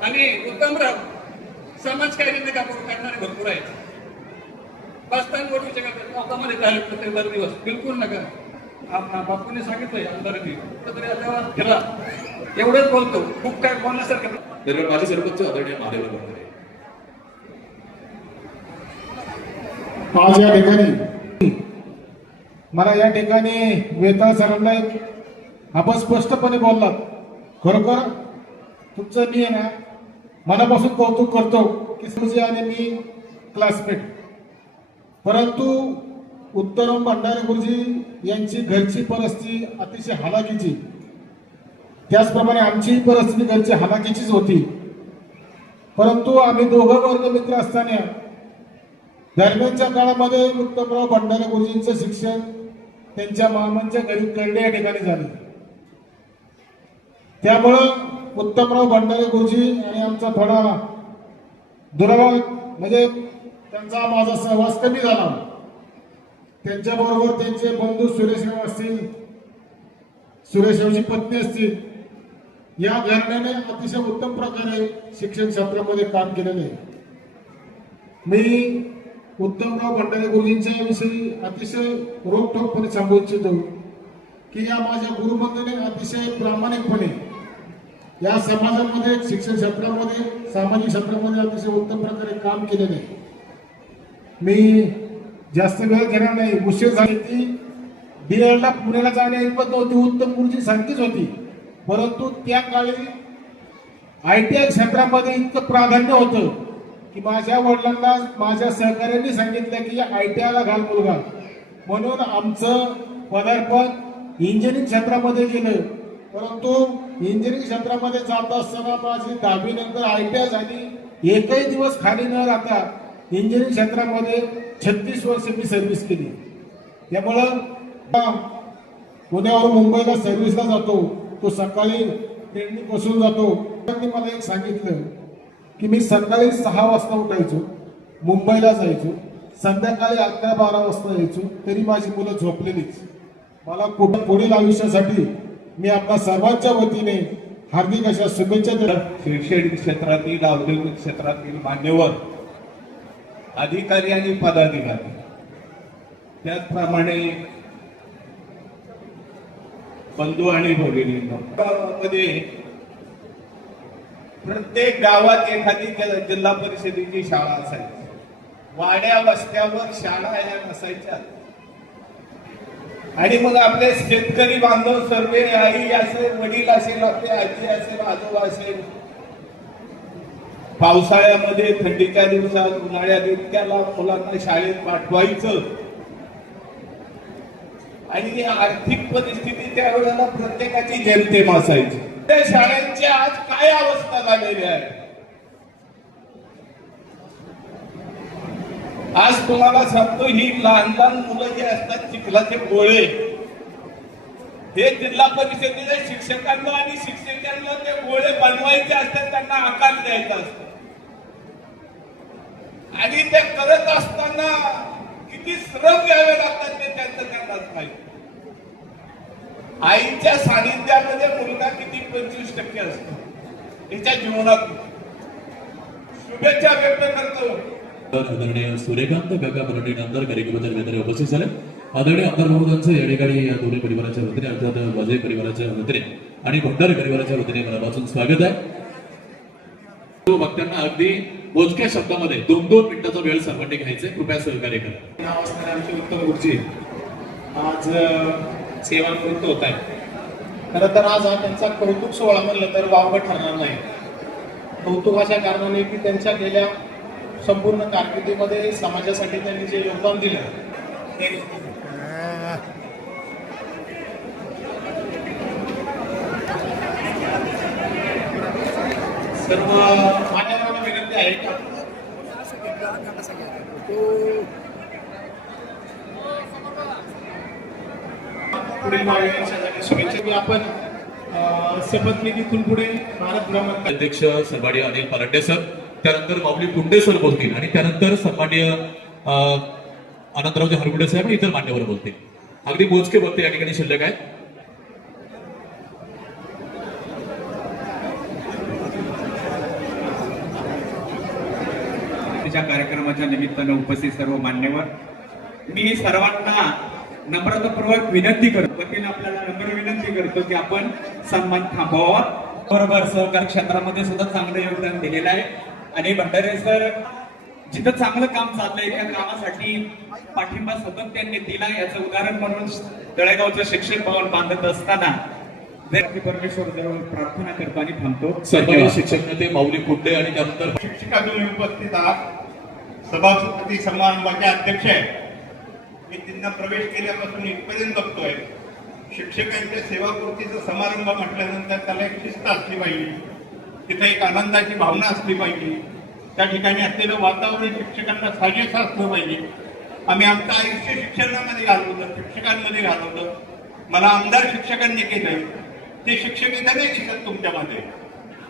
आणि उत्तमराव समाजकार्याने का करणारे भरपूर आहेत. बसताना गोडूच्या लोकांमध्ये झाले प्रत्येक दिवस बिलकुल नका. बापूने सांगितलंय आमदारांनी तर फिरा. एवढंच बोलतो, खूप काय बोलण्यासारखं. दरम्यान माझे सरपंच आदरणीय महादेव बनकरे आज या ठिकाणी मला या ठिकाणी वेताळ सरांना आपण स्पष्टपणे बोललात. खरोखर तुमचं मी आहे ना मनापासून कौतुक करतो की सुजी आणि मी क्लासमेट. परंतु उत्तम भंडारे गुरुजी यांची घरची परिस्थिती अतिशय हालाकीची, त्याचप्रमाणे आमची परिस्थिती घरची हालाकीचीच होती. परंतु आम्ही दोघं वर्ग मित्र असताना दरम्यानच्या काळामध्ये उत्तमराव भंडारे गुरुजींचं शिक्षण त्यांच्या मामांच्या घरी कळडे या ठिकाणी झाले. त्यामुळं उत्तमराव भंडारे गुरुजी आणि आमचा थोडा दुरावा म्हणजे त्यांचा माझा सहवास कमी झाला. त्यांच्याबरोबर त्यांचे बंधू सुरेशराव असतील, सुरेशरावची पत्नी असतील, या घराण्याने अतिशय उत्तम प्रकारे शिक्षण क्षेत्रामध्ये काम केलेले आहे. मी उत्तमराव भंडारे गुरुजींच्या विषयी अतिशय रोखठोकपणे सांगू इच्छितो की या माझ्या गुरुबंधूने अतिशय प्रामाणिकपणे या समाजामध्ये, शिक्षण क्षेत्रामध्ये, सामाजिक क्षेत्रामध्ये अतिशय उत्तम प्रकारे काम केलेले आहे. मी जास्त वेळ घेणार नाही. उशीर झाली ती बिराडला पुण्याला जाण्याची पद्धत होती, उत्तम गुरुजी सारखीच होती. परंतु त्या काळी ITI क्षेत्रामध्ये इतकं प्राधान्य होतं की माझ्या वडिलांना माझ्या सहकार्यांनी सांगितलं की ITIला घाल मुलगा, म्हणून आमचं पदार्पण इंजिनिअरिंग क्षेत्रामध्ये केलं. परंतु इंजिनिअरिंग क्षेत्रामध्ये जात असताना माझी 10वी नंतर ITI झाली. एकही दिवस खाली न राहता इंजिनिअरिंग क्षेत्रामध्ये 36 वर्ष मी सर्व्हिस केली. त्यामुळं पुण्यावरून मुंबईला सर्व्हिसला जातो, तो सकाळी ट्रेननी बसून जातो. त्यांनी मला एक सांगितलं की मी सकाळी 6 वाजता उठायचो, मुंबईला जायचो, संध्याकाळी 11-12 वाजता यायचो, तरी माझी मुलं झोपलेलीच. मला पुढील आयुष्यासाठी मी आपल्या सर्वांच्या वतीने हार्दिक अशा शुभेच्छा देतो. शैक्षणिक क्षेत्रातील, औद्योगिक क्षेत्रातील मान्यवर अधिकारी आणि पदाधिकारी, त्याचप्रमाणे बंधू आणि भगिनींमध्ये प्रत्येक गावात एखादी जिल्हा परिषदेची शाळा असायची. वाड्या वस्त्यावर शाळा या नसायच्या. आणि मग आपले शेतकरी बांधव सर्व, आई असेल, वडील असेल, आपले आजी असेल, आजोबा असेल, पावसाळ्यामध्ये, थंडीच्या दिवसात, उन्हाळ्यात इतक्याला मुलांना शाळेत पाठवायचं. आणि आर्थिक परिस्थिती त्यावेळेला प्रत्येकाची जेमतेम असायची. त्या शाळांची आज काय अवस्था झालेली आहे. आज तुम्हाला सांगतो, ही लहान लहान मुलं जी असतात, चिखलाचे गोळे, हे जिल्हा परिषदेच्या शिक्षकांना आणि शिक्षकांना ते गोळे बनवायचे असतात, त्यांना आकार द्यायचा असतो आणि ते करत असताना किती श्रम घ्यावे लागतात ते त्यांनाच माहिती. आईच्या सानिध्यामध्ये मुलगा किती 25% असतो त्याच्या जीवनात. शुभेच्छा व्यक्त करतो. आदरणीय सूर्यकांत काका मराठी आमदार कार्यक्रमाच्या निमित्ताने उपस्थित झाले. आदरणीय आमदार महोदयांचं या ठिकाणी या दोन्ही परिवाराच्या वतीने अर्थात वाजळे परिवाराच्या वतीने आणि भंडारी परिवाराच्या वतीने मनापासून स्वागत आहे. वक्त्यांना अगदी मोजक्या शब्दामध्ये 2-2 मिनिटाचा वेळ सर्वांनी घ्यायचा, कृपया सहकार्य करा. नाव असणारे आमचे उत्तम गुरुजी आज सेवानिवृत्त होत आहे. खरं तर आज हा त्यांचा कौतुक सोहळा म्हणलं तर वावगं ठरणार नाही. कौतुक अशा कारणाने की त्यांच्या गेल्या संपूर्ण कारकिर्दीमध्ये समाजासाठी त्यांनी जे योगदान दिलं ते सर्व मान्यवरांना विनंती आहे का पुढील वाढदिवसासाठी शुभेच्छा. आपण शपथविधीतून पुढे भारत भ्रमण अध्यक्ष सन्माननीय अनिल परांडे सर, त्यानंतर माऊली कुंडे सर बोलतील आणि त्यानंतर सन्माननीय आनंदरावजी हरगुडे साहेब आणि इतर मान्यवर बोलतील. अगदी मोजके वक्ते या ठिकाणी शिल्लक आहेत. कार्यक्रमाच्या निमित्तानं उपस्थित सर्व मान्यवर, मी सर्वांना नम्रतापूर्वक विनंती करतो, वतीने आपल्याला नम्र विनंती करतो की आपण सन्मान थांबवावा. बरोबर सहकार क्षेत्रामध्ये सुद्धा चांगलं योगदान दिलेलं आहे आणि भंडारे सर जिथं चांगलं काम चाललंय त्या कामासाठी पाठिंबा सतत त्यांनी दिला. याचं उदाहरण म्हणून तळेगावचं शिक्षक भवन बांधत असताना परमेश्वर जवळ प्रार्थना करतो आणि थांबतो. सर्व शिक्षक नेते माऊली कुंडे आणि त्यानंतर शिक्षिका तुम्ही उपस्थित आहात. सभापती समारंभाचे अध्यक्ष आहे. मी त्यांना प्रवेश केल्यापासून इथपर्यंत बघतोय. शिक्षकांच्या सेवापूर्तीचा समारंभ म्हटल्यानंतर त्याला एक शिस्त असली पाहिजे, तिथे एक आनंदाची भावना असली पाहिजे, त्या ठिकाणी असलेलं वातावरण शिक्षकांना साजेसं असलं पाहिजे. आम्ही आमचं आयुष्य शिक्षणामध्ये घालवलं, शिक्षकांमध्ये घालवलं. मला आमदार शिक्षकांनी केलंय. ते शिक्षक इथं नाही शिकत तुमच्यामध्ये.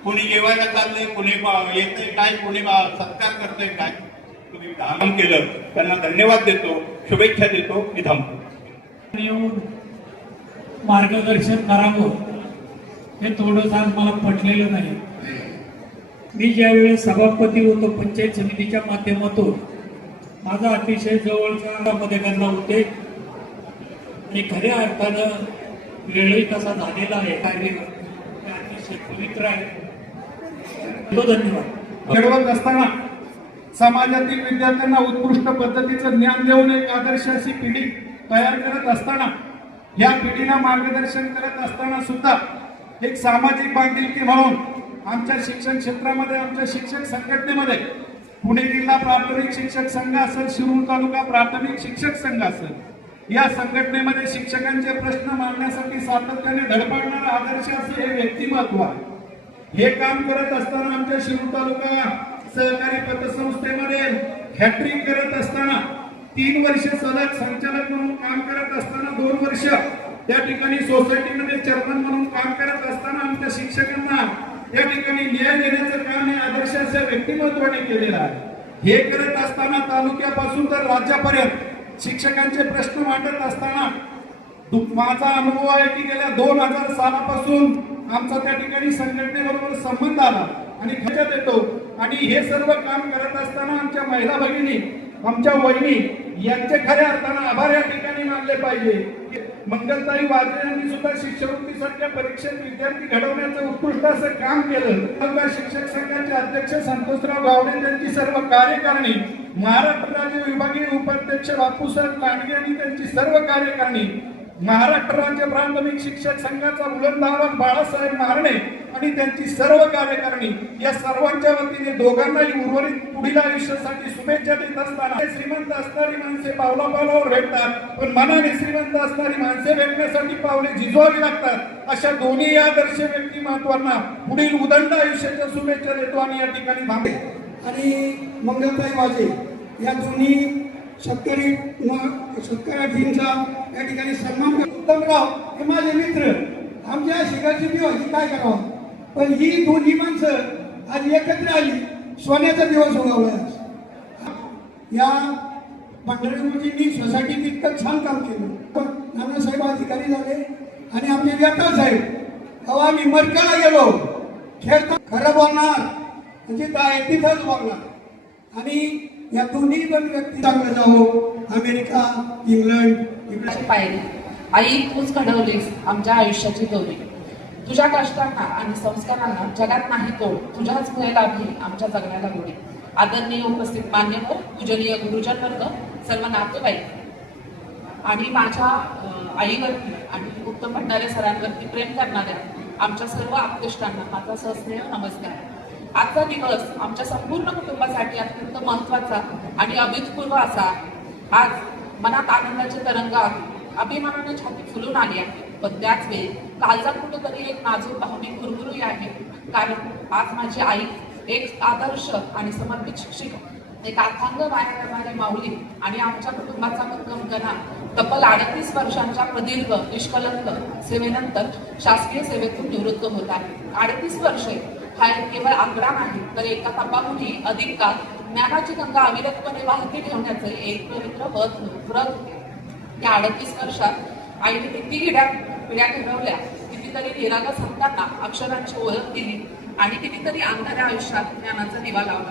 कोणी जेवायला चाललंय, कोणी येतंय काय, कोणी सत्कार करतंय काय, तुम्ही काम केलं त्यांना धन्यवाद देतो, शुभेच्छा देतो. मी थांबतो. येऊन मार्गदर्शन करावं हे थोडंसं आज मला पटलेलं नाही. मी ज्यावेळेस सभापती होतो पंचायत समितीच्या माध्यमातून माझा अतिशय जवळचा मध्ये करणार होते आणि खऱ्या अर्थानं वेळही कसा झालेला आहे. कार्य अतिशय पवित्र आहे. धन्यवाद. घडवत असताना समाजातील विद्यार्थ्यांना उत्कृष्ट पद्धतीचं ज्ञान देऊन एक आदर्श अशी पिढी तयार करत असताना, या पिढीला मार्गदर्शन करत असताना सुद्धा एक सामाजिक बांधिलकी म्हणून आमच्या शिक्षण क्षेत्रामध्ये, आमच्या शिक्षक संघटनेमध्ये पुणे जिल्हा प्राथमिक शिक्षक संघ असेल, शिरूर तालुका प्राथमिक शिक्षक संघ असेल, या संघटनेमध्ये शिक्षकांचे प्रश्न मांडण्यासाठी सातत्याने धडपडणारा आदर्श असे हे व्यक्तिमत्व आहे. हे काम करत असताना आमच्या शिरूर तालुका सहकारी पतसंस्थेमध्ये हॅट्रिक करत असताना 3 वर्ष सलग संचालक म्हणून काम करत असताना 2 वर्ष त्या ठिकाणी सोसायटीमध्ये चेअरमन म्हणून काम करत असताना आमच्या शिक्षकांना या ठिकाणी न्याय देण्याचं काम हे आदर्श अशा व्यक्तिमत्वाने केलेलं आहे. हे करत असताना तालुक्यापासून तर राज्यापर्यंत शिक्षकांचे प्रश्न मांडत असताना माझा अनुभव आहे की गेल्या 2000 सालापासून आमचा त्या ठिकाणी संघटनेबरोबर संबंध आला आणि खर्चात येतो. आणि हे सर्व काम करत असताना आमच्या महिला भगिनी, आमच्या वहिनी यांचे खऱ्या अर्थानं आभार या ठिकाणी मानले पाहिजे. मंगलताई वाजळे यांनी सुद्धा शिष्यवृत्तीसारख्या परीक्षेत विद्यार्थी घडवण्याचं उत्कृष्ट असं काम केलं. तालुका शिक्षक संघाचे अध्यक्ष संतोषराव गावडे त्यांची सर्व कार्यकारिणी, महाराष्ट्र राज्य विभागीय उपाध्यक्ष बापूसाहेब लांडगे यांनी त्यांची सर्व कार्यकारिणी, महाराष्ट्र राज्य प्राथमिक शिक्षक संघाचा उलंदावन बाळासाहेब मारणे आणि त्यांची सर्व कार्यकारिणी, या सर्वांच्या वतीने दोघांनाही उर्वरित पुढील आयुष्यासाठी शुभेच्छा देत असताना, श्रीमंत असणारी माणसे पावलापावलावर भेटतात, पण मनाने श्रीमंत असणारी माणसे भेटण्यासाठी पावले झिजवावी लागतात. अशा दोन्ही आदर्श व्यक्तिमत्वांना पुढील उदंड आयुष्याच्या शुभेच्छा देतो आणि या ठिकाणी थांबे. आणि मंगलताई वाजे या दोन्ही शेतकऱ्यांचा या ठिकाणी सन्मान. उत्तमराव हे माझे मित्र, आमच्या शिकायची दिवस काय करावं, पण ही दोन्ही माणसं आज एकत्र आली, सोन्याचा दिवस उगवला. या पंढरपूरजींनी सोसायटीत इतकं छान काम केलं. पण नानासाहेब अधिकारी झाले आणि आमचे व्यापार साहेब, तेव्हा आम्ही मरकाला गेलो, खेळता खरं बोलणार म्हणजे तिथंच बोलणार. आणि या दोन्ही पण व्यक्ती चांगलं जावं. अमेरिका, इंग्लंड पाहिजे. आई, तूच घडवलीस आमच्या आयुष्याची दोरी. तुझ्या कष्टांना आणि संस्कारांना जगात नाही तोड, तुझ्याच मुळे लाभली आमच्या जगण्याला गोडी. आदरणीय उपस्थित मान्यवर, पूजनीय गुरुजन वर्ग, सर्व नातेवाईक आणि माझ्या आईवरती आणि उत्तम भंडारे सरांवरती प्रेम करणाऱ्या आमच्या सर्व आप्तेष्टांना माझा सहस्नेह नमस्कार. आजचा दिवस आमच्या संपूर्ण कुटुंबासाठी अत्यंत महत्वाचा आणि अभूतपूर्व असा. आज मनात आनंदाचे तरंग अभिमानाने छाती फुलून आली आहे, पण त्याच वेळी काळजात कुठेतरी एक नाजूक भावनिक गुरगुरी आहे. कारण आज माझी आई एक आदर्श आणि समर्पित शिक्षिका, एक अथांग माया करणारी माऊली आणि आमच्या कुटुंबाचा भक्कम कणा तब्बल 38 वर्षांच्या प्रदीर्घ निष्कलंक सेवेनंतर शासकीय सेवेतून निवृत्त होत आहे. 38 वर्षे हा केवळ आकडा नाही, तर एका तपाहूनही अधिक काळ ज्ञानाची गंगा अविरतपणे वाहती ठेवण्याचे एक पवित्र व्रत होते. या 38 वर्षात आईने किती पिढ्या ठरवल्या, कितीतरी निरागस संतांना अक्षरांची ओळख दिली आणि कितीतरी अंधाऱ्या आयुष्यात ज्ञानाचा दिवा लावला.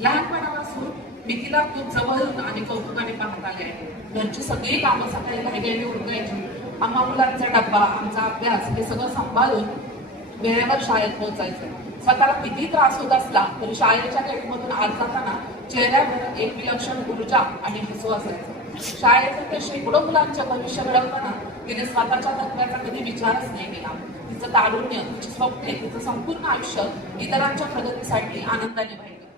लहानपणापासून मी तिला खूप जवळून आणि कौतुकाने पाहत आले आहे. घरची सगळी कामं सकाळी घाईघाईने उरकायची, आम्हा मुलांचा डब्बा, आमचा अभ्यास हे सगळं सांभाळून वेळेवर शाळेत पोहोचायचं. स्वतःला किती त्रास होत असला तरी शाळेच्या गेटमधून आत जाताना चेहऱ्यावर एक विलक्षण ऊर्जा आणि हसू असायचं. शाळेचं ते शेकडो मुलांचं भविष्य घडवताना तिने स्वतःच्या तत्त्वाचा कधी विचारच नाही केला. तिचं तारुण्य, तिची स्वप्ने, तिचं संपूर्ण आयुष्य इतरांच्या प्रगतीसाठी आनंदाने वाहिलं.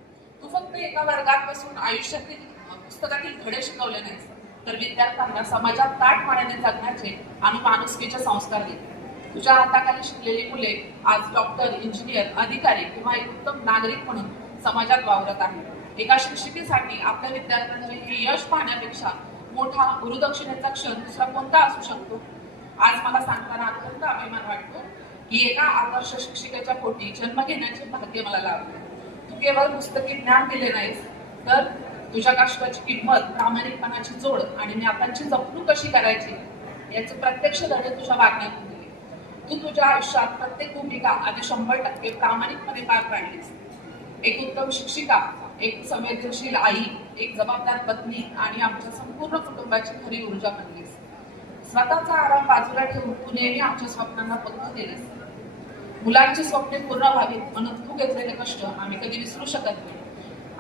तू फक्त एका वर्गात बसून आयुष्यातील पुस्तकातील धडे शिकवले नाहीस, तर विद्यार्थ्यांना समाजात ताटमानेने जगण्याचे आणि माणुसकीचे संस्कार दिले. तुझ्या हाताखाली शिकलेली मुले आज डॉक्टर, इंजिनियर, अधिकारी किंवा एक उत्तम नागरिक म्हणून समाजात वावरत आहेत. एका शिक्षिकेसाठी आपल्या विद्यार्थ्यांचे हे यश पाहण्यापेक्षा मोठा गुरुदक्षिणेचा क्षण दुसरा कोणता असू शकतो. आज मला सांगताना अत्यंत अभिमान वाटतो की एका आदर्श शिक्षिकेच्या पोटी जन्म घेण्याचे भाग्य मला लाभले. तू केवळ पुस्तकी ज्ञान दिले नाहीस, तर तुझ्या कष्टाची किंमत, प्रामाणिकपणाची जोड आणि ज्ञानाची जपणूक कशी करायची याचे प्रत्यक्ष धडे तुझ्या वागण्यात दिले. तू तुझ्या आयुष्यात प्रत्येक भूमिका आधी 100% प्रामाणिकपणे पार पाडलीस. एक उत्तम शिक्षिका, एक संवेदनशील आई, एक जबाबदार पत्नी आणि आमच्या संपूर्ण कुटुंबाची खरी ऊर्जा बनलीस. स्वतःचा आराम बाजूला ठेवून तू नेहमी आमच्या स्वप्नांना पंख दिलेस. मुलांची स्वप्ने पूर्ण व्हावीत म्हणून तू घेतलेले कष्ट आम्ही कधी विसरू शकत नाही.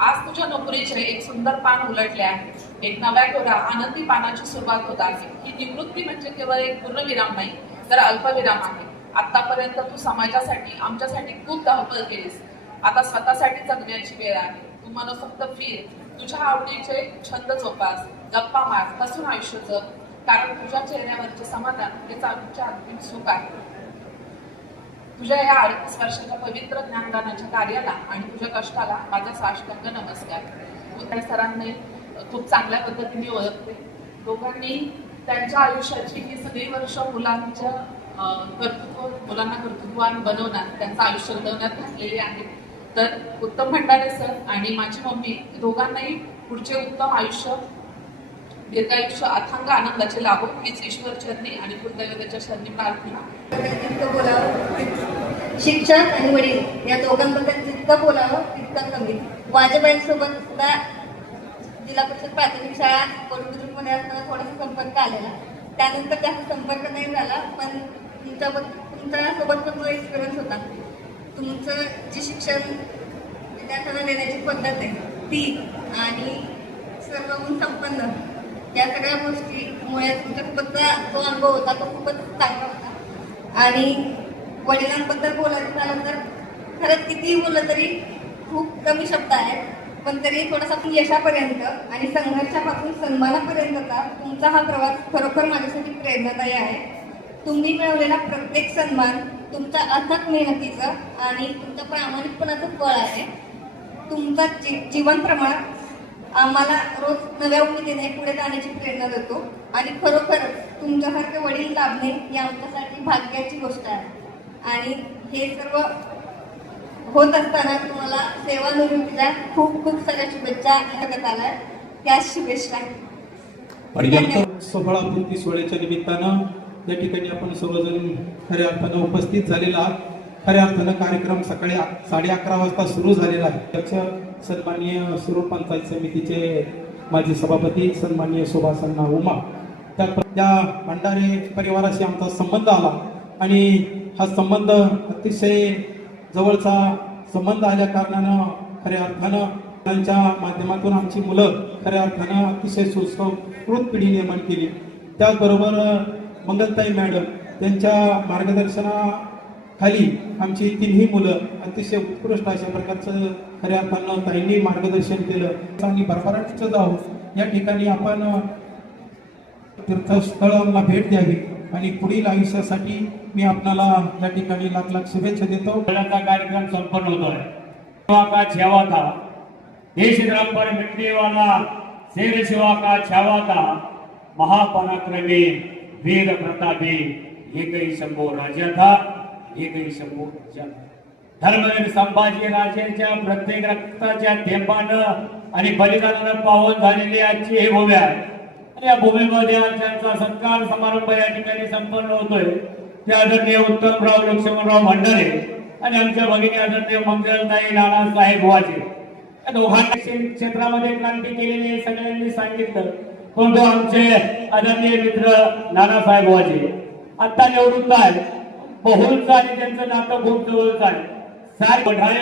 आज तुझ्या नोकरीचे एक सुंदर पान उलटले आहे. एक नव्या कोऱ्या आनंदी पानाची सुरुवात होत आहे. ही निवृत्ती म्हणजे केवळ एक पूर्णविराम नाही, तर अल्पविराम आहे. आतापर्यंत तू समाजासाठी, आमच्यासाठी खूप धावपळ केलीस. आता स्वतःसाठी जगण्याची वेळ आहे. तू मनसोक्त फिर, तुझ्या आवडीचे छंद जोपास, गप्पा मार, हसून आयुष्य जग. कारण तुझ्या चेहऱ्यावरचे समाधान हेच आमच्या अंतिम सुख आहे. तुझ्या या 38 वर्षाच्या पवित्र ज्ञानदानाच्या कार्याला आणि तुझ्या कष्टाला माझा साष्टांग नमस्कार. त्या सरांनी खूप चांगल्या पद्धतीने ओळखते. दोघांनी त्यांच्या आयुष्याची ही सगळी वर्ष मुलांच्या मुलांना कर्तृत्ववान बनवण्यात, त्यांचं आयुष्य घडवण्यात घातलेली आहेत. तर उत्तम भंडारे सर आणि माझी मम्मी दोघांनाही पुढचे उत्तम आयुष्य, दीर्घायुष्य, अथांग आनंदाचे लाभो हीच ईश्वर चरणी आणि कुलदैवताच्या चरणी प्रार्थना. शिक्षक आणि वडील या दोघांबद्दल जितकं बोलावं तितकं कमी. वाजेबाईंसोबत सुद्धा जिल्हा परिषद प्राथमिक शाळा कोल्हापूरमध्ये असताना थोडासा संपर्क आलेला. त्यानंतर जास्त संपर्क नाही झाला, पण तुमच्यासोबत पण जो एक्सपिरियन्स होता, तुमचं जे शिक्षण विद्यार्थ्यांना देण्याची पद्धत आहे ती आणि सर्व गुण संपन्न या सगळ्या गोष्टीमुळे तुमच्यासोबतचा जो अनुभव होता तो खूपच चांगला होता. आणि वडिलांबद्दल बोलायचं झालं तर खरंच कितीही बोललं तरी खूप कमी शब्द आहेत, पण तरी थोडासा यशापर्यंत आणि संघर्षापासून सन्मानापर्यंतचा तुमचा हा प्रवास खरोखर माझ्यासाठी प्रेरणादायी आहे. तुम्ही मिळवलेला प्रत्येक सन्मान तुमच्या अथक मेहनतीचं आणि तुमच्या प्रामाणिकपणाचं फळ आहे. तुमचा जीवन प्रमाण आम्हाला रोज नव्या उमेदीने पुढे जाण्याची प्रेरणा देतो आणि खरोखरच तुमच्यासारखे वडील लाभणे ही आमच्यासाठी भाग्याची गोष्ट आहे आणि हे सर्व होत असताना तुम्हाला सेवानिवृत्तीच्या खूप खूप सगळ्या शुभेच्छा करत आल्या त्या शुभेच्छा. पर्यंत सोहळा 29 वेळेच्या निमित्तानं या ठिकाणी आपण सर्वजण खऱ्या अर्थानं उपस्थित झालेला आहात. खऱ्या अर्थानं कार्यक्रम सकाळी 11:30 वाजता सुरू झालेला आहे. त्याच्या सन्माननीय शिरूर पंचायत समितीचे माजी सभापती सन्माननीय सुभाषअण्णा उमा त्या भंडारे परिवाराशी आमचा संबंध आला आणि हा संबंध अतिशय जवळचा संबंध आल्या कारणानं खऱ्या अर्थानं त्यांच्या माध्यमातून आमची मुलं खऱ्या अर्थानं अतिशय सुसंस्कृत पिढी निर्माण केली. त्याचबरोबर मंगलताई मॅडम त्यांच्या मार्गदर्शनाखाली आमची तिन्ही मुलं अतिशय उत्कृष्ट अशा प्रकारचं खऱ्या अर्थानं ताईंनी मार्गदर्शन केलं आणि भरभराटीचं जाऊ या ठिकाणी आपण तीर्थस्थळांना भेट द्यावी आणि पुढील आयुष्यासाठी मी आपणाला या ठिकाणी लाख लाख शुभेच्छा देतो. कार्यक्रम संपन्न होतोय. सेवा का छावा था, देश धर्म पर मिटने वाला, शेर सेवा का छावा था, महापराक्रमी वीर प्रतापी, एकही शंभू राजा था, एकही शंभू राजा था. धर्मवीर संभाजी राजेंच्या प्रत्येक रक्ताच्या थेंबानं आणि बलिदानानं पावन झालेली आजची ही भूमी आहे. या भूमीमध्ये त्यांचा सत्कार समारंभ या ठिकाणी संपन्न होतोय. ते आदरणीय उत्तमराव लक्ष्मणराव भंडारे आणि आमच्या भगिनी आदरणीय मंगलताई नानासाहेब वाजे या दोघांनी क्षेत्रामध्ये क्रांती केलेली सगळ्यांनी सांगितलं. पण तो आमचे आदरणीय मित्र नानासाहेब वाजे आता निवृत्त आहे. बहुलचं आणि त्यांचं नातं खूप जवळचं आहे. सारे वढाय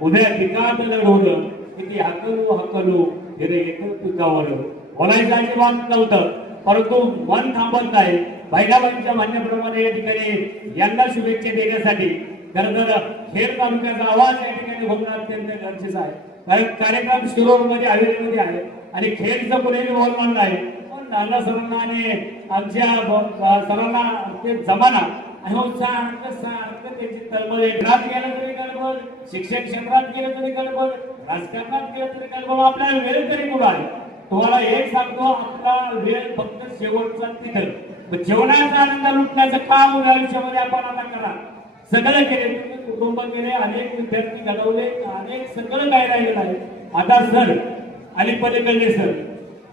उद्या पिकात लढवलं किती हकलू हे एकच पिकावलं बोलायचं अजिबात नव्हतं, परंतु मन थांबत नाही. भाईराबांच्या म्हणण्याप्रमाणे या ठिकाणी यांना शुभेच्छा देण्यासाठी खरं तर खेड तालुक्याचा आवाज या ठिकाणी होणं अत्यंत गरजेचं आहे. कारण कार्यक्रम शिरूरमध्ये हवेलीमध्ये आहे आणि खेडचं कुणीही बोलणार नाही. पण नाना सरांना आणि आमच्या सरांना ते जमाना सारखं त्याची तळमळ घरात गेलं तरी गडबड, शिक्षण क्षेत्रात गेलं तरी गडबड, राजकारणात गेलं तरी गडबड, आपला वेळ तरी कुठं आहे. तुम्हाला एक सांगतो, आपला वेळ फक्त शेवटचा तिथं. जेवणाचा आनंद लुटण्याचं काम आयुष्यामध्ये आपण आता करा. सगळं केले, कुटुंब केले, अनेक विद्यार्थी घडवले, अनेक सगळं काय राहिलेलं आहे. आता सर आणि पलीकडले सर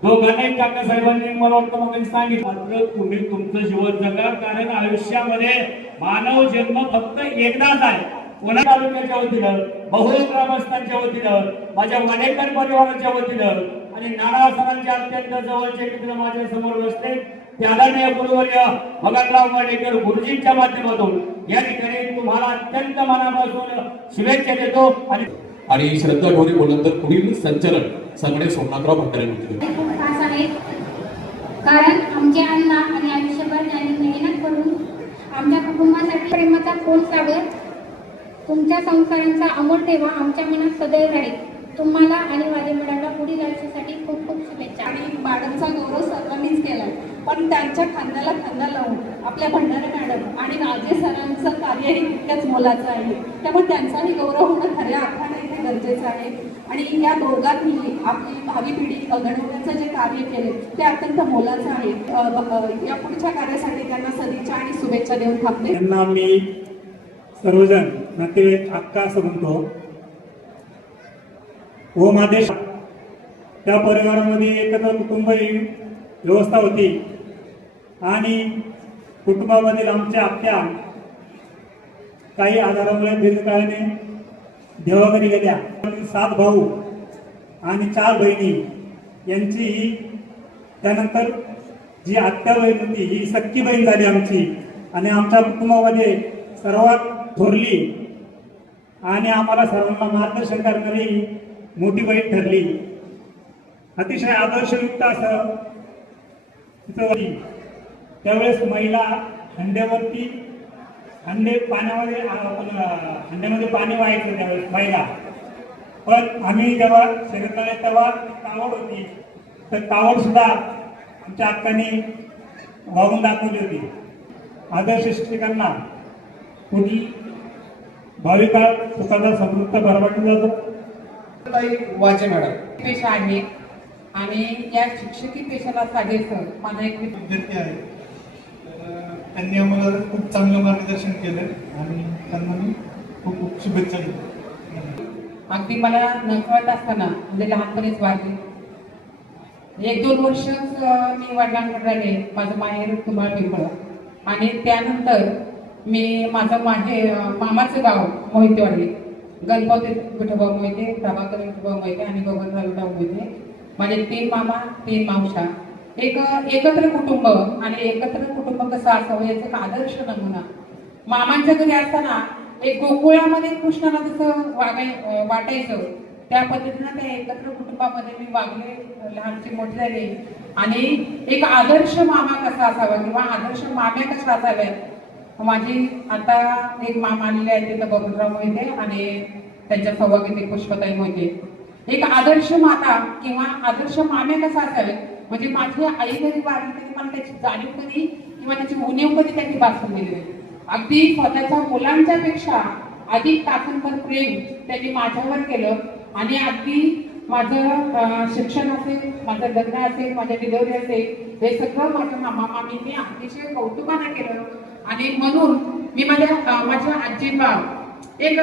दोघांनाही काकासाहेबांनी मला वाटतं मग सांगितलं तुम्ही तुमचं जीवन जगा. कारण आयुष्यामध्ये मानव जन्म फक्त एकदाच आहे. पुणे तालुक्याच्या वतीनं, बहुल ग्रामस्थांच्या वतीनं, माझ्या वाडेकर परिवाराच्या वतीनं आणि नाना सरांच्या अत्यंत जवळचे मित्र माझ्या समोर बसले ते आदरणीय गुरुवर्य भगतराव वाडेकर गुरुजींच्या माध्यमातून या ठिकाणी तुम्हाला अत्यंत मनापासून शुभेच्छा देतो. आणि श्रद्धा ढोरे बोलल्यानंतर पुढील संचलन सन्माननीय सोमनाथराव भंडारे यांनी खूप खास आहे. कारण आमचे अण्णा आणि आयुष्यभर त्यांनी मेहनत करून आमच्या कुटुंबासाठी प्रेमाचा खोल सागर तुमच्या संस्कारांचा अमोल ठेवा आमच्या मनात सदैव राहील. तुम्हाला आणि माझ्या मुलांना पुढील आयुष्यासाठी खूप खूप शुभेच्छा. आणि मॅडमचा गौरव सर्वांनीच केलाय, पण त्यांच्या खांद्याला खांदा लावून आपल्या भंडारे मॅडम आणि राजे सरांचं कार्यही तितक्याच मोलाचं आहे. त्यामुळे त्यांचाही गौरव होणं खऱ्या अर्थाने इथे गरजेचं आहे. आणि या दोघांनी आपली भावी पिढी घडवण्याचं जे कार्य केले ते अत्यंत मोलाचं आहे. या पुढच्या कार्यासाठी त्यांना सदिच्छा आणि शुभेच्छा देऊन थांबते. त्यांना मी सर्वजण नातेवाईक अक्का असं म्हणतो. ओम आदेश त्या परिवारामध्ये एकत्र कुटुंब व्यवस्था होती आणि कुटुंबामधील आमच्या आत्या काही आजारामुळे दीर्घकाळाने देवाघरी गेल्या. 7 भाऊ आणि 4 बहिणी यांची ही त्यानंतर जी आत्या बहीण होती ही सख्खी बहीण झाली आमची आणि आमच्या कुटुंबामध्ये सर्वात थोरली आणि आम्हाला सर्वांना मार्गदर्शन करणारी मोठी बहीण ठरली. अतिशय आदर्शयुक्त असं तिचं त्यावेळेस महिला हंड्यावरती हंड्यामध्ये पाणी व्हायचं त्यावेळेस महिला. पण आम्ही जेव्हा शरीराला तेव्हा कावड होती तर कावड सुद्धा आमच्या अक्कांनी वाहून दाखवली होती. आदर्श शिक्षकांना पुढील भावी काळ सुखाचा समृद्ध भरभराटीला जातो. वाचे मॅडम पेशा आहे आणि या शिक्षकी पेशाला साजेसं माझा एक विद्यार्थी आहे. त्यांनी आम्हाला खूप चांगलं मार्गदर्शन केलं आणि त्यांना मी खूप खूप शुभेच्छा देतो. अगदी मला नकळत असताना म्हणजे लहानपणीच वाढले 1-2 वर्षच मी वडिलांकडे राहिले. माझं माहेर कुमार पिंपळ आणि त्यानंतर मी माझं मामाचं गाव मोहितेवाडी, गणपती विठोबा मोहिते, प्रभाकर विठोबा मोहिते आणि गोवर्धन विठोबा मोहिते. माझे 3 मामा 3 मावशा, एक एकत्र कुटुंब. आणि एकत्र कुटुंब कसं असावं याचा एक आदर्श नमुना. मामांच्या घरी असताना एक गोकुळामध्ये कृष्णाला जसं वाटायचं त्या पद्धतीनं त्या एकत्र कुटुंबामध्ये मी वागले, लहानची मोठी झाली. आणि एक आदर्श मामा कसा असावा किंवा आदर्श माम्या कशा असाव्यात. माझी आता एक मामा आलेले आहे तिथं बबनराव मोहिते आणि त्यांच्या सौभाग्यवती पुष्पताई मोहिते. एक आदर्श माता किंवा आदर्श माम्या कसा असाव्यात म्हणजे माझी आई घरी वाढली तरी मला त्याची जाणीव कधी किंवा त्याची उणीव कधी त्यांनी भासून दिली नाही. अगदी स्वतःच्या मुलांच्या पेक्षा अधिक ताकदवर प्रेम त्यांनी माझ्यावर केलं. आणि अगदी माझं शिक्षण असेल, माझं लग्न असेल, माझ्या डिलिव्हरी असेल, हे सगळं माझ्या मामा मामींनी अतिशय कौतुकानं केलं. आणि म्हणून मी माझ्या आजीबा एक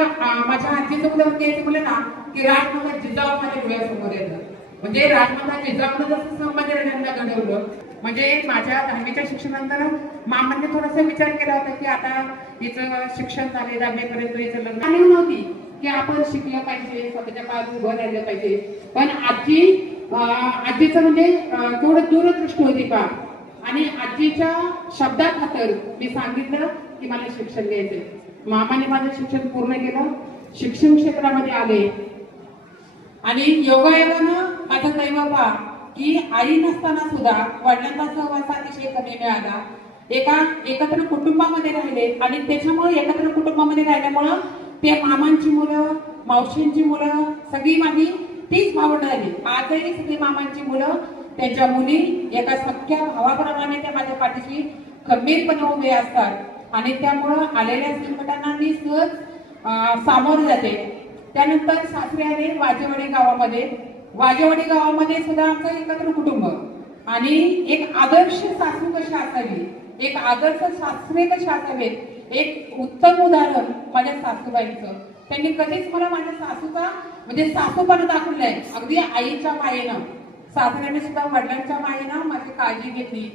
माझ्या आजीचं उदाहरण द्यायचं म्हणलं ना की राजमाता जिजाऊ माझ्या डोळ्यासमोर येतं. म्हणजे राजमाता जिजाऊनं जसं संभाजीराजांना घडवलं म्हणजे माझ्या 10वीच्या शिक्षणानंतर मामांनी थोडासा विचार केला होता की आता हिचं शिक्षण झाले 10वीपर्यंत हिचं लग्न नव्हती की आपण शिकलं पाहिजे, स्वतःच्या पायावर उभं राहिलं पाहिजे. पण आजीचं म्हणजे थोडं दूरदृष्टी होती का. आणि आजीच्या शब्दात खातर मी सांगितलं की मला शिक्षण घ्यायचंय. मामाने माझं शिक्षण पूर्ण केलं, शिक्षण क्षेत्रामध्ये आले. आणि योगायोगानं माझं दैव पहा की आई नसताना सुद्धा वडिलांचा सहवास अतिशय कमी मिळाला. एकत्र कुटुंबामध्ये राहिले आणि त्याच्यामुळे एकत्र कुटुंबामध्ये राहिल्यामुळं ते मामांची मुलं, मावशींची मुलं सगळी माझी तीच भावंड झाली. आजही सगळी मामांची मुलं त्यांच्या मुली एका सख्या भावाप्रमाणे त्या माझ्या पाठीशी खंबीरपणे उभे असतात. आणि त्यामुळं आलेल्या संकटांना मी सहज सामोरं जाते. त्यानंतर सासरे आले वाजेवाडी गावामध्ये. वाजेवाडी गावामध्ये सुद्धा आमचं एकत्र कुटुंब आणि एक आदर्श सासू कशी असावी, एक आदर्श सासरे कसे असावेत, एक उत्तम उदाहरण माझ्या सासूबाईंचं. त्यांनी कधीच मला माझ्या सासूचा म्हणजे सासूपणा दाखवलाय. अगदी आईच्या मायेनं, सासऱ्याने सुद्धा वडिलांच्या मायेनं माझी काळजी घेतली.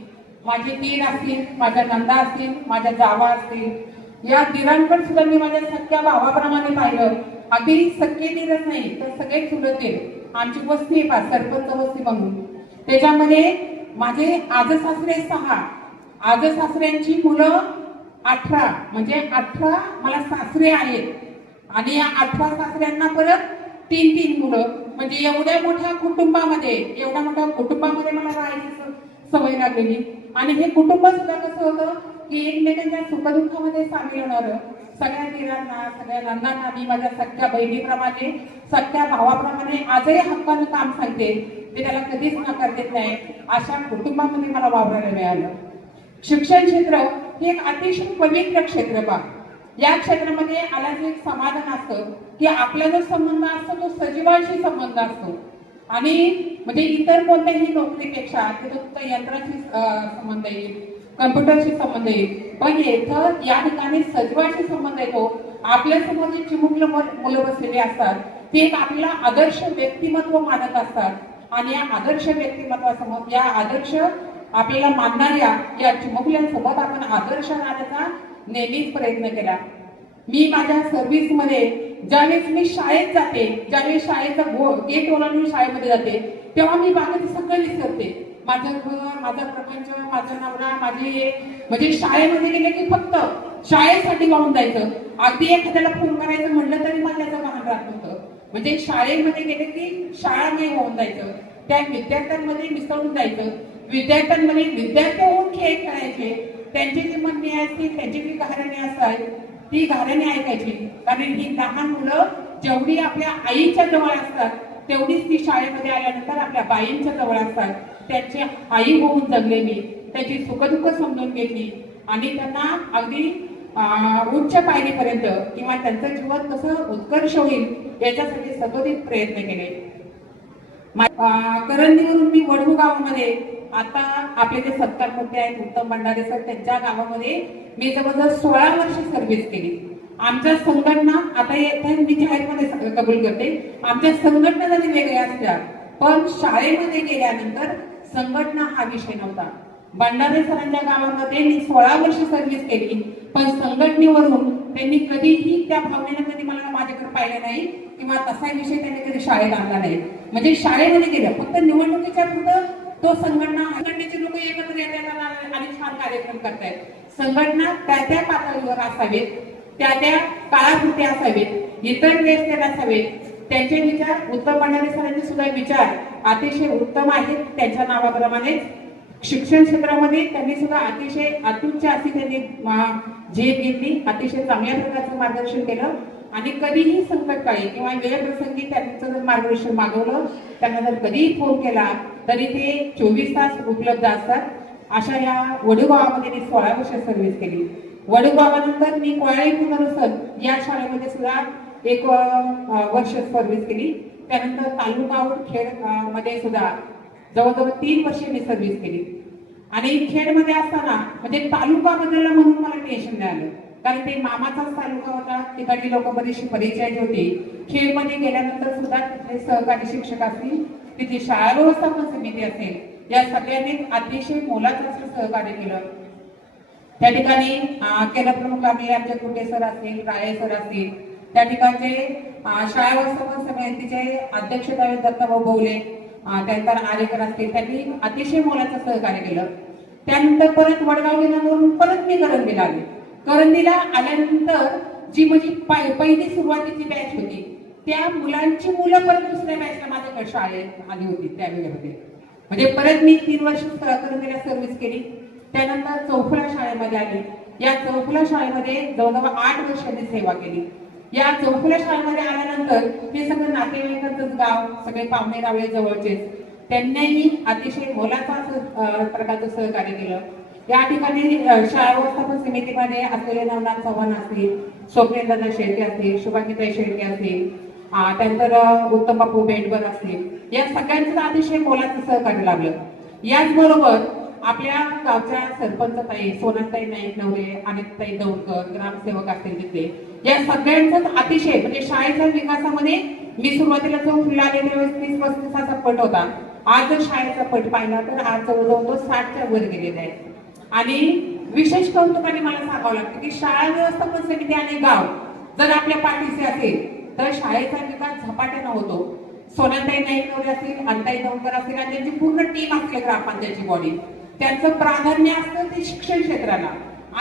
माझे दीर असतील, माझ्या नंदा असतील, माझ्या जावा असतील, या दीरांकडे सुद्धा मी माझ्या सख्या भावाप्रमाणे पाहिलं. अगदी सख्खे दीरच नाही तर सगळे चुलत दीर. आमची वस्ती आहे सरपंच वस्ती म्हणून. त्याच्यामध्ये माझे आजसासरे 6, आजसासऱ्यांची मुलं 18 म्हणजे 18 मला सासरे आहेत. आणि या 18 सासऱ्यांना परत 3 मुलं. म्हणजे एवढ्या मोठ्या कुटुंबामध्ये मला राहायची सवय लागलेली. आणि हे कुटुंब सुद्धा कसं होतं की एकमेकांच्या सुखदुःखामध्ये सामील होणारं. सगळ्या दीरांना, सगळ्या नंदांना मी माझ्या सख्या बहिणीप्रमाणे, सख्या भावाप्रमाणे आजही हक्कानं काम सांगते. ते त्याला कधीच नकार देत नाही. अशा कुटुंबामध्ये मला वावरायला मिळालं. शिक्षण क्षेत्र हे एक अतिशय पवित्र क्षेत्र बा. या क्षेत्रामध्ये आल्याचं एक समाधान असतं की आपला जो संबंध असतो तो सजीवाशी संबंध असतो. आणि म्हणजे इतर कोणत्याही नोकरीपेक्षा ते फक्त यंत्राशी संबंध येईल, कम्प्युटरशी संबंध येईल. पण इथं या ठिकाणी सजीवाशी संबंध येतो. आपल्या समोर जे चिमुकलं मुलं बसलेली असतात ते एक आपल्याला आदर्श व्यक्तिमत्व मानत असतात. आणि या आदर्श व्यक्तिमत्वासमोर या आदर्श आपल्याला मानणाऱ्या या चिमुकल्यांसोबत आपण आदर्श राहण्याचा नेहमीच प्रयत्न केला. मी माझ्या सर्व्हिसमध्ये ज्यावेळेस मी शाळेत जाते, ज्यावेळेस शाळेचा गेट ओलांडून शाळेमध्ये जाते तेव्हा मी बाकीचं सगळं विसरते. माझं घर, माझा प्रपंच, माझा नवरा, माझे म्हणजे शाळेमध्ये गेले की फक्त शाळेसाठी वाहून जायचं. अगदी एखाद्याला फोन करायचं म्हणलं तरी मला त्याचं भान राहत होतं. म्हणजे शाळेमध्ये गेले की शाळा नाही होऊन जायचं, त्या विद्यार्थ्यांमध्ये मिसळून जायचं. विद्यार्थ्यांमध्ये विद्यार्थी होऊन खेळ खेळायचे. त्यांची जी म्हणणी असतील, त्यांची जी घराणे असतात ती घराणे ऐकायची. कारण ही लहान मुलं जेवढी आपल्या आईच्या जवळ असतात तेवढीच ती शाळेमध्ये आल्यानंतर आपल्या बाईंच्या जवळ असतात. त्यांची आई होऊन जगले मी, त्याची सुखदुःख समजून घेतली आणि त्यांना अगदी उच्च पायरीपर्यंत किंवा त्यांचं जीवन कसं उत्कर्ष होईल याच्यासाठी सतत प्रयत्न केले. करंदीवरून मी वडगू गावामध्ये आता आपले जे सत्कार मोठे आहेत उत्तम भंडारे सर त्यांच्या गावामध्ये मी जवळजवळ 16 वर्ष सर्व्हिस केली. आमच्या संघटना आता मी जाहीरमध्ये कबूल करते, आमच्या संघटना जरी वेगळ्या असल्या पण शाळेमध्ये गेल्यानंतर संघटना हा विषय नव्हता. भंडारे सरांच्या गावामध्ये मी 16 वर्ष सर्व्हिस केली पण संघटनेवरून त्यांनी कधीही त्या भावनेनं कधी मला माझ्याकडे पाहिलं नाही किंवा तसा विषय त्यांनी कधी शाळेत आणला नाही. म्हणजे शाळेमध्ये गेलं फक्त निवडणुकीच्या पुढं तो संघटनेचे लोक एकत्र येतात आणि छान कार्यक्रम करतायत. संघटना त्या पातळीवर असावेत, त्या काळापुरते असावेत, इतर वेळेस ते नसावेत. त्यांचे विचार उत्तम भंडारे सरांचे सुद्धा विचार अतिशय उत्तम आहेत. त्यांच्या नावाप्रमाणे शिक्षण क्षेत्रामध्ये त्यांनी सुद्धा अतिशय अत्युच्च अशी त्यांनी झेप घेतली, अतिशय चांगल्या प्रकारचं मार्गदर्शन केलं आणि कधीही संकटकाळी किंवा वेळप्रसंगी त्यांचं जर मार्गदर्शन मागवलं, त्यांना जर कधीही फोन केला तरी ते 24 तास उपलब्ध असतात. अशा या वडूगावामध्ये मी 16 वर्ष सर्व्हिस केली. वडूगावानंतर मी कोळाई पुनर्वसन या शाळेमध्ये सुद्धा 1 वर्ष सर्व्हिस केली. त्यानंतर तालुका खेड मध्ये सुद्धा जवळजवळ 3 वर्षे मी सर्व्हिस केली. आणि खेडमध्ये असताना म्हणजे तालुका बदलला म्हणून मला टेन्शन नाही आलं, कारण ते मामाचाच तालुका होता, तिकडली लोक बरीचशी परिचयाची होती. खेडमध्ये गेल्यानंतर सुद्धा तिथले सहकारी शिक्षक असतील, तिथे शाळा व्यवस्थापन समिती असेल, या सगळ्यांनी अतिशय मोलाचं असं सहकार्य केलं. त्या ठिकाणी केंद्र प्रमुख आमचे कुटे सर असतील, राळे सर असतील, त्या ठिकाणचे शाळा व्यवस्थापन समितीचे अध्यक्ष दत्ताभाऊ बोवले, त्यानंतर आरेकर असतील, त्यांनी अतिशय मोलाचं सहकार्य केलं. त्यानंतर परत वडगाव गेल्यावरून परत मी करंदीला आले. करंदीला आल्यानंतर जी माझी पहिली सुरुवातीची बॅच होती त्या मुलांची मुलं परत दुसऱ्या बॅचला माझ्याकडे शाळेत आली होती त्यावेळेमध्ये. म्हणजे परत मी 3 वर्ष करंदीला सर्व्हिस केली. त्यानंतर चौफुला शाळेमध्ये आली. या चौफुला शाळेमध्ये जवळजवळ 8 वर्षांनी सेवा केली. या चौफुला शाळेमध्ये आल्यानंतर हे सगळं नातेवाईकांचंच गाव, सगळे पाहुणे रावळे जवळचे, त्यांनीही अतिशय मोलाचं प्रकारचं सहकार्य केलं. या ठिकाणी शाळा व्यवस्थापन समितीमध्ये असलेले नवनाथ चव्हाण असतील, स्वप्नेंद्रदा शेळके असतील, शुभांगीताई शेळके असतील, त्यानंतर उत्तम बापू बेंडकर असतील, या सगळ्यांचं अतिशय मोलाचं सहकार्य लाभलं. याचबरोबर आपल्या गावच्या सरपंच ताई सोनाताई नाईक नवरे, अनिताई दौडकर, ग्रामसेवक असतील तिथले, या सगळ्यांचाच अतिशय म्हणजे शाळेच्या विकासामध्ये मी सुरुवातीला जो फुला आले त्यावेळेस 30-35 पट होता. आज जर शाळेचा पट पाहिला तर आज जवळजवळ 60च्या वर गेलेला आहे. आणि विशेष कौतुकाने मला सांगावं लागतं की शाळा व्यवस्थापन समिती आणि गाव जर आपल्या पाठीशी असेल तर शाळेचा विकास झपाट्यानं होतो. सोनाताई नाईक नवरे असतील, अनिताई दौडकर असतील आणि त्यांची पूर्ण टीम असते ग्रामपंचायतची बॉडी, त्यांचं प्राधान्य असतं ते शिक्षण क्षेत्राला.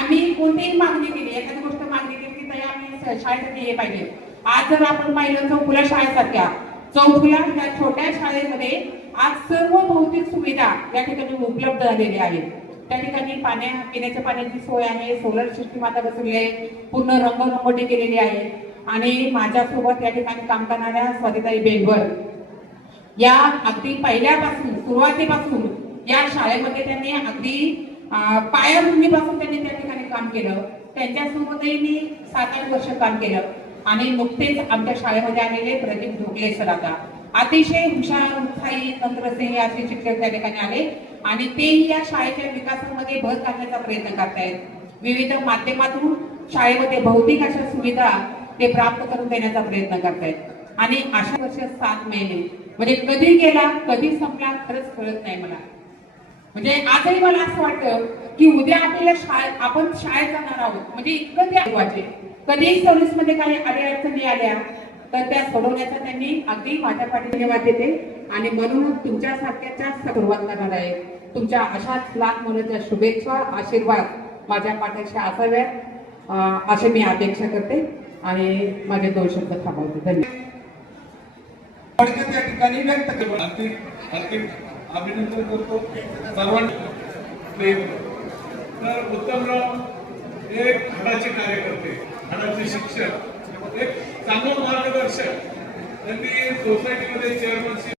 आम्ही कोणतीही मागणी केली, एखादी गोष्ट मागणी केली की ताई आम्ही शाळेसाठी हे पाहिजे. आज जर आपण पाहिलं चौफुला शाळेसारख्या चौफुला या छोट्या शाळेमध्ये आज सर्व भौतिक सुविधा या ठिकाणी उपलब्ध झालेल्या आहेत. त्या ठिकाणी पिण्याच्या पाण्याची सोय आहे, सोलर सिस्टीम आता बसवली आहे, पूर्ण रंगरंगोटी केलेली आहे. आणि माझ्यासोबत या ठिकाणी काम करणाऱ्या स्वातीताई बेंडकर या अगदी पहिल्यापासून सुरुवातीपासून या शाळेमध्ये त्यांनी अगदी पायाभूमीपासून त्यांनी त्या ठिकाणी काम केलं. त्यांच्यासोबतही मी 7-8 वर्ष काम केलं. आणि नुकतेच आमच्या शाळेमध्ये आलेले प्रदीप ढोकले सर आता अतिशय हुशार, उत्साही, तंत्रस्नेही असे शिक्षक त्या ठिकाणी आले आणि तेही या शाळेच्या विकासामध्ये भर घालण्याचा प्रयत्न करतायत. विविध माध्यमातून शाळेमध्ये भौतिक अशा सुविधा ते प्राप्त करून देण्याचा प्रयत्न करतायत. आणि अशा वर्ष 7 महिने म्हणजे कधी गेला कधी संपला खरंच कळत नाही मला. म्हणजे आजही मला असं वाटतं की उद्या आपल्याला आपण शाळेत जाणार आहोत. म्हणजे इतकं ते वाचे कधीही सर्व्हिस मध्ये काही अडचणी आल्या तर त्या सोडवण्याचा त्यांनी अगदी माझ्या पाठीने वाटते. आणि म्हणून तुमच्यासारख्याच्या सुरुवात करणार आहे. तुमच्या अशाच लाख मुलांच्या शुभेच्छा, आशीर्वाद माझ्या पाठीशी असाव्यात असे मी अपेक्षा करते आणि माझे 2 शब्द थांबवते. धन्यवाद. त्या ठिकाणी व्यक्त केलं अभिनंदन करतो सर्वांना. तर उत्तमराव एक हाडाचे कार्यकर्ते, हाडाचे शिक्षक, एक चांगलं मार्गदर्शक. त्यांनी सोसायटीमध्ये चेअरमनशिप